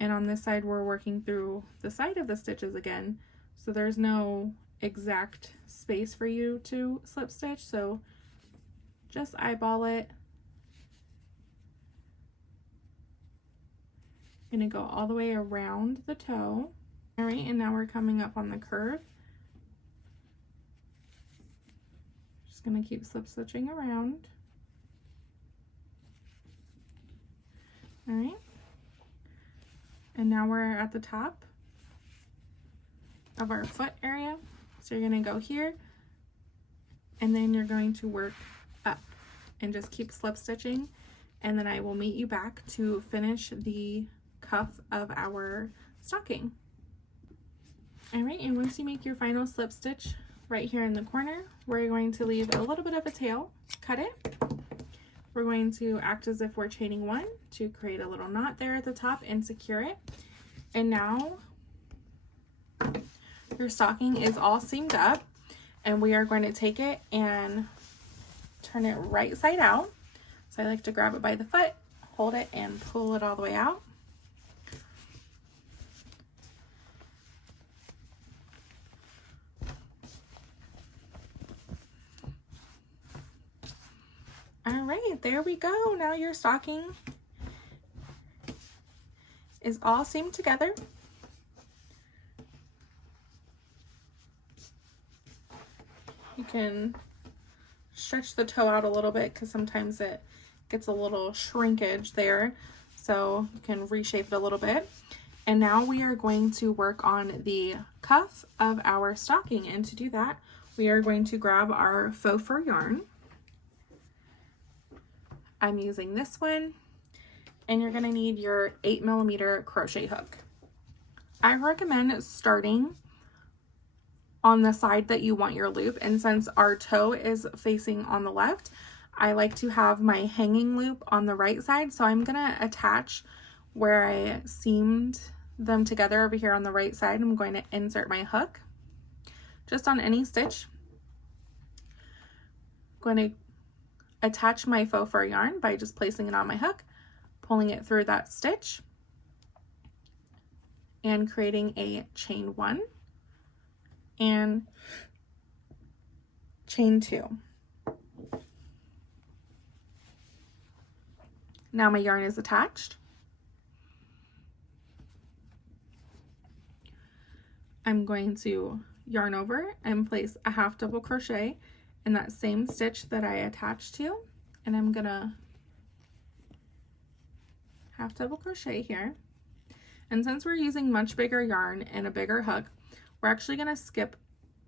And on this side, we're working through the side of the stitches again, so there's no exact space for you to slip stitch, so just eyeball it. Gonna go all the way around the toe. All right, and now we're coming up on the curve. Just gonna keep slip stitching around. All right, and now we're at the top of our foot area. So you're gonna go here, and then you're going to work up and just keep slip stitching, and then I will meet you back to finish the cuff of our stocking. All right, and once you make your final slip stitch right here in the corner, we're going to leave a little bit of a tail, cut it. We're going to act as if we're chaining 1 to create a little knot there at the top and secure it. And now your stocking is all seamed up, and we are going to take it and turn it right side out. So I like to grab it by the foot, hold it, and pull it all the way out. All right, there we go. Now your stocking is all seamed together. You can stretch the toe out a little bit because sometimes it gets a little shrinkage there, so you can reshape it a little bit. And now we are going to work on the cuff of our stocking, and to do that we are going to grab our faux fur yarn. I'm using this one, and you're going to need your 8mm crochet hook. I recommend starting on the side that you want your loop, and since our toe is facing on the left, I like to have my hanging loop on the right side, so I'm going to attach where I seamed them together over here on the right side. I'm going to insert my hook just on any stitch. I'm going to attach my faux fur yarn by just placing it on my hook, pulling it through that stitch, and creating a chain 1 and chain 2. Now my yarn is attached. I'm going to yarn over and place a half double crochet in that same stitch that I attached to, and I'm gonna half double crochet here. And since we're using much bigger yarn and a bigger hook, we're actually gonna skip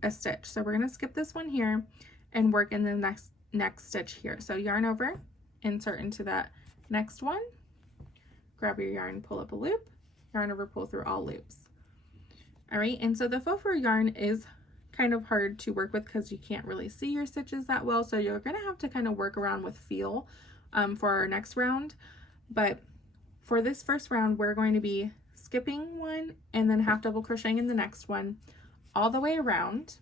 a stitch. So we're gonna skip this one here and work in the next stitch here. So yarn over, insert into that next one, grab your yarn, pull up a loop, yarn over, pull through all loops. All right, and so the faux fur yarn is kind of hard to work with because you can't really see your stitches that well, so you're gonna have to kind of work around with feel for our next round. But for this first round, we're going to be skipping one and then half double crocheting in the next one all the way around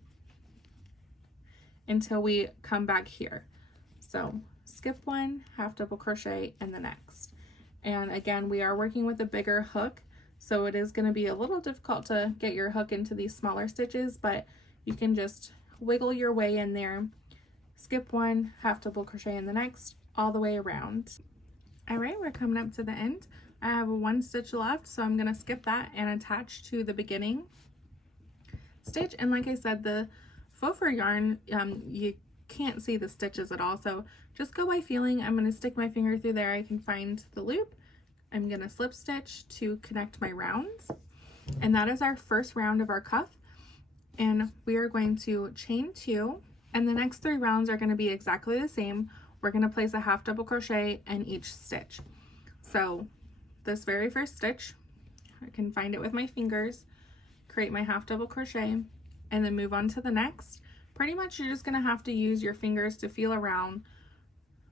until we come back here. So skip one, half double crochet in the next. And again, we are working with a bigger hook, so it is going to be a little difficult to get your hook into these smaller stitches, but you can just wiggle your way in there. Skip one, half double crochet in the next, all the way around. All right, we're coming up to the end. I have one stitch left, so I'm going to skip that and attach to the beginning stitch. And like I said, the faux fur yarn, you can't see the stitches at all, so just go by feeling. I'm going to stick my finger through there. I can find the loop. I'm going to slip stitch to connect my rounds, and that is our first round of our cuff. And we are going to chain 2, and the next 3 rounds are going to be exactly the same. We're going to place a half double crochet in each stitch. So this very first stitch, I can find it with my fingers, create my half double crochet, and then move on to the next. Pretty much you're just going to have to use your fingers to feel around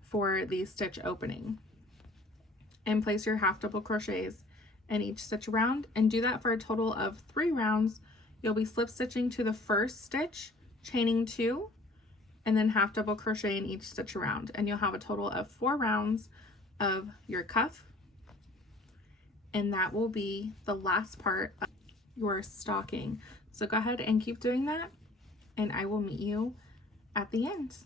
for the stitch opening, and place your half double crochets in each stitch around, and do that for a total of 3 rounds. You'll be slip stitching to the first stitch, chaining 2, and then half double crochet in each stitch around, and you'll have a total of 4 rounds of your cuff, and that will be the last part of your stocking. So go ahead and keep doing that, and I will meet you at the end.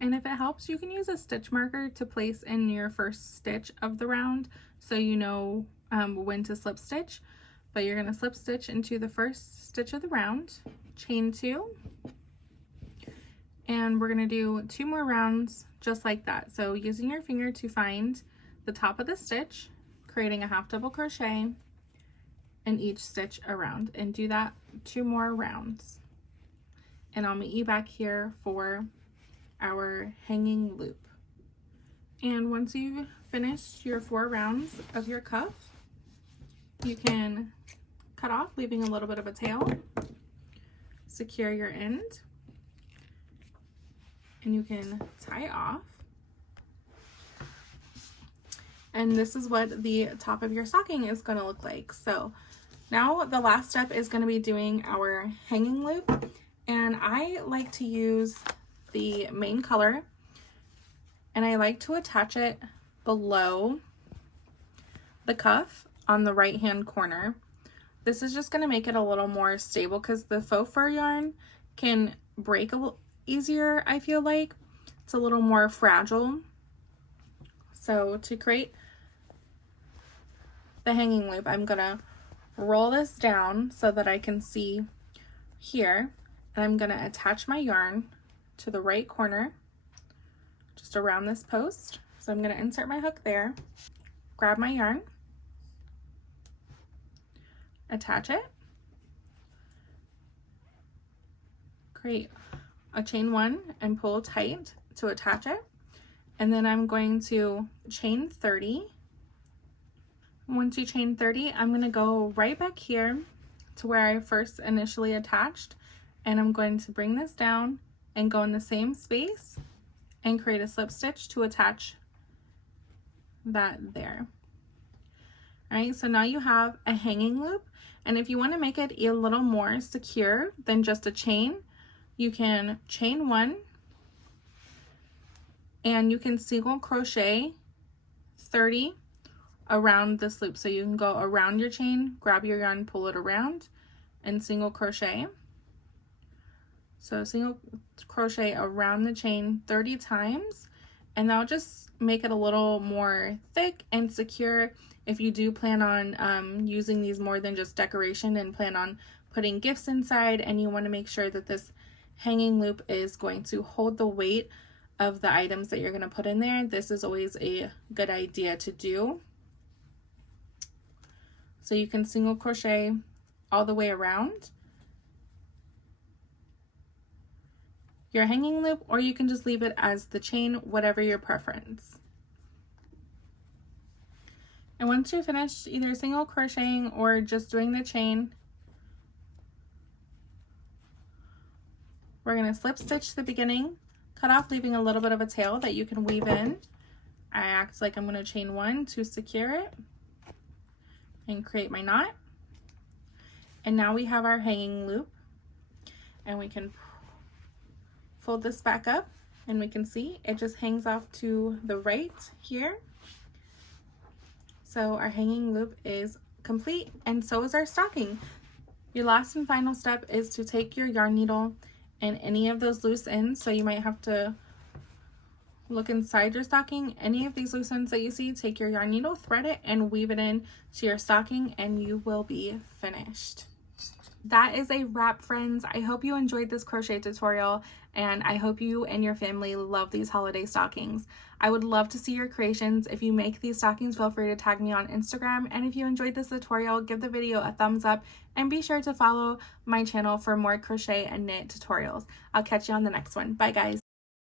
And if it helps, you can use a stitch marker to place in your first stitch of the round so you know when to slip stitch. But you're going to slip stitch into the first stitch of the round, chain 2, and we're going to do 2 more rounds just like that. So using your finger to find the top of the stitch, creating a half double crochet in each stitch around, and do that 2 more rounds. And I'll meet you back here for our hanging loop. And once you've finished your 4 rounds of your cuff, you can cut off, leaving a little bit of a tail, secure your end, and you can tie off. And this is what the top of your stocking is going to look like. So now the last step is going to be doing our hanging loop, and I like to use the main color, and I like to attach it below the cuff on the right hand corner. This is just going to make it a little more stable because the faux fur yarn can break a little easier, I feel like. It's a little more fragile. So to create the hanging loop, I'm going to roll this down so that I can see here, and I'm going to attach my yarn to the right corner, just around this post. So I'm going to insert my hook there, grab my yarn, attach it, create a chain 1 and pull tight to attach it, and then I'm going to chain 30. Once you chain 30, I'm going to go right back here to where I first initially attached, and I'm going to bring this down and go in the same space and create a slip stitch to attach that there. All right, so now you have a hanging loop, and if you want to make it a little more secure than just a chain, you can chain 1, and you can single crochet 30 around this loop. So you can go around your chain, grab your yarn, pull it around, and single crochet. So single crochet around the chain 30 times, and that'll just make it a little more thick and secure if you do plan on using these more than just decoration and plan on putting gifts inside and you want to make sure that this hanging loop is going to hold the weight of the items that you're going to put in there, this is always a good idea to do. So you can single crochet all the way around your hanging loop, or you can just leave it as the chain, whatever your preference. And once you're finished either single crocheting or just doing the chain, we're going to slip stitch the beginning, cut off, leaving a little bit of a tail that you can weave in. I act like I'm going to chain 1 to secure it and create my knot. And now we have our hanging loop, and we can fold this back up and we can see it just hangs off to the right here. So our hanging loop is complete, and so is our stocking. Your last and final step is to take your yarn needle and any of those loose ends, so you might have to look inside your stocking. Any of these loose ends that you see, take your yarn needle, thread it, and weave it in to your stocking, and you will be finished. That is a wrap, friends. I hope you enjoyed this crochet tutorial, and I hope you and your family love these holiday stockings. I would love to see your creations. If you make these stockings, feel free to tag me on Instagram, and if you enjoyed this tutorial, give the video a thumbs up and be sure to follow my channel for more crochet and knit tutorials. I'll catch you on the next one. Bye guys.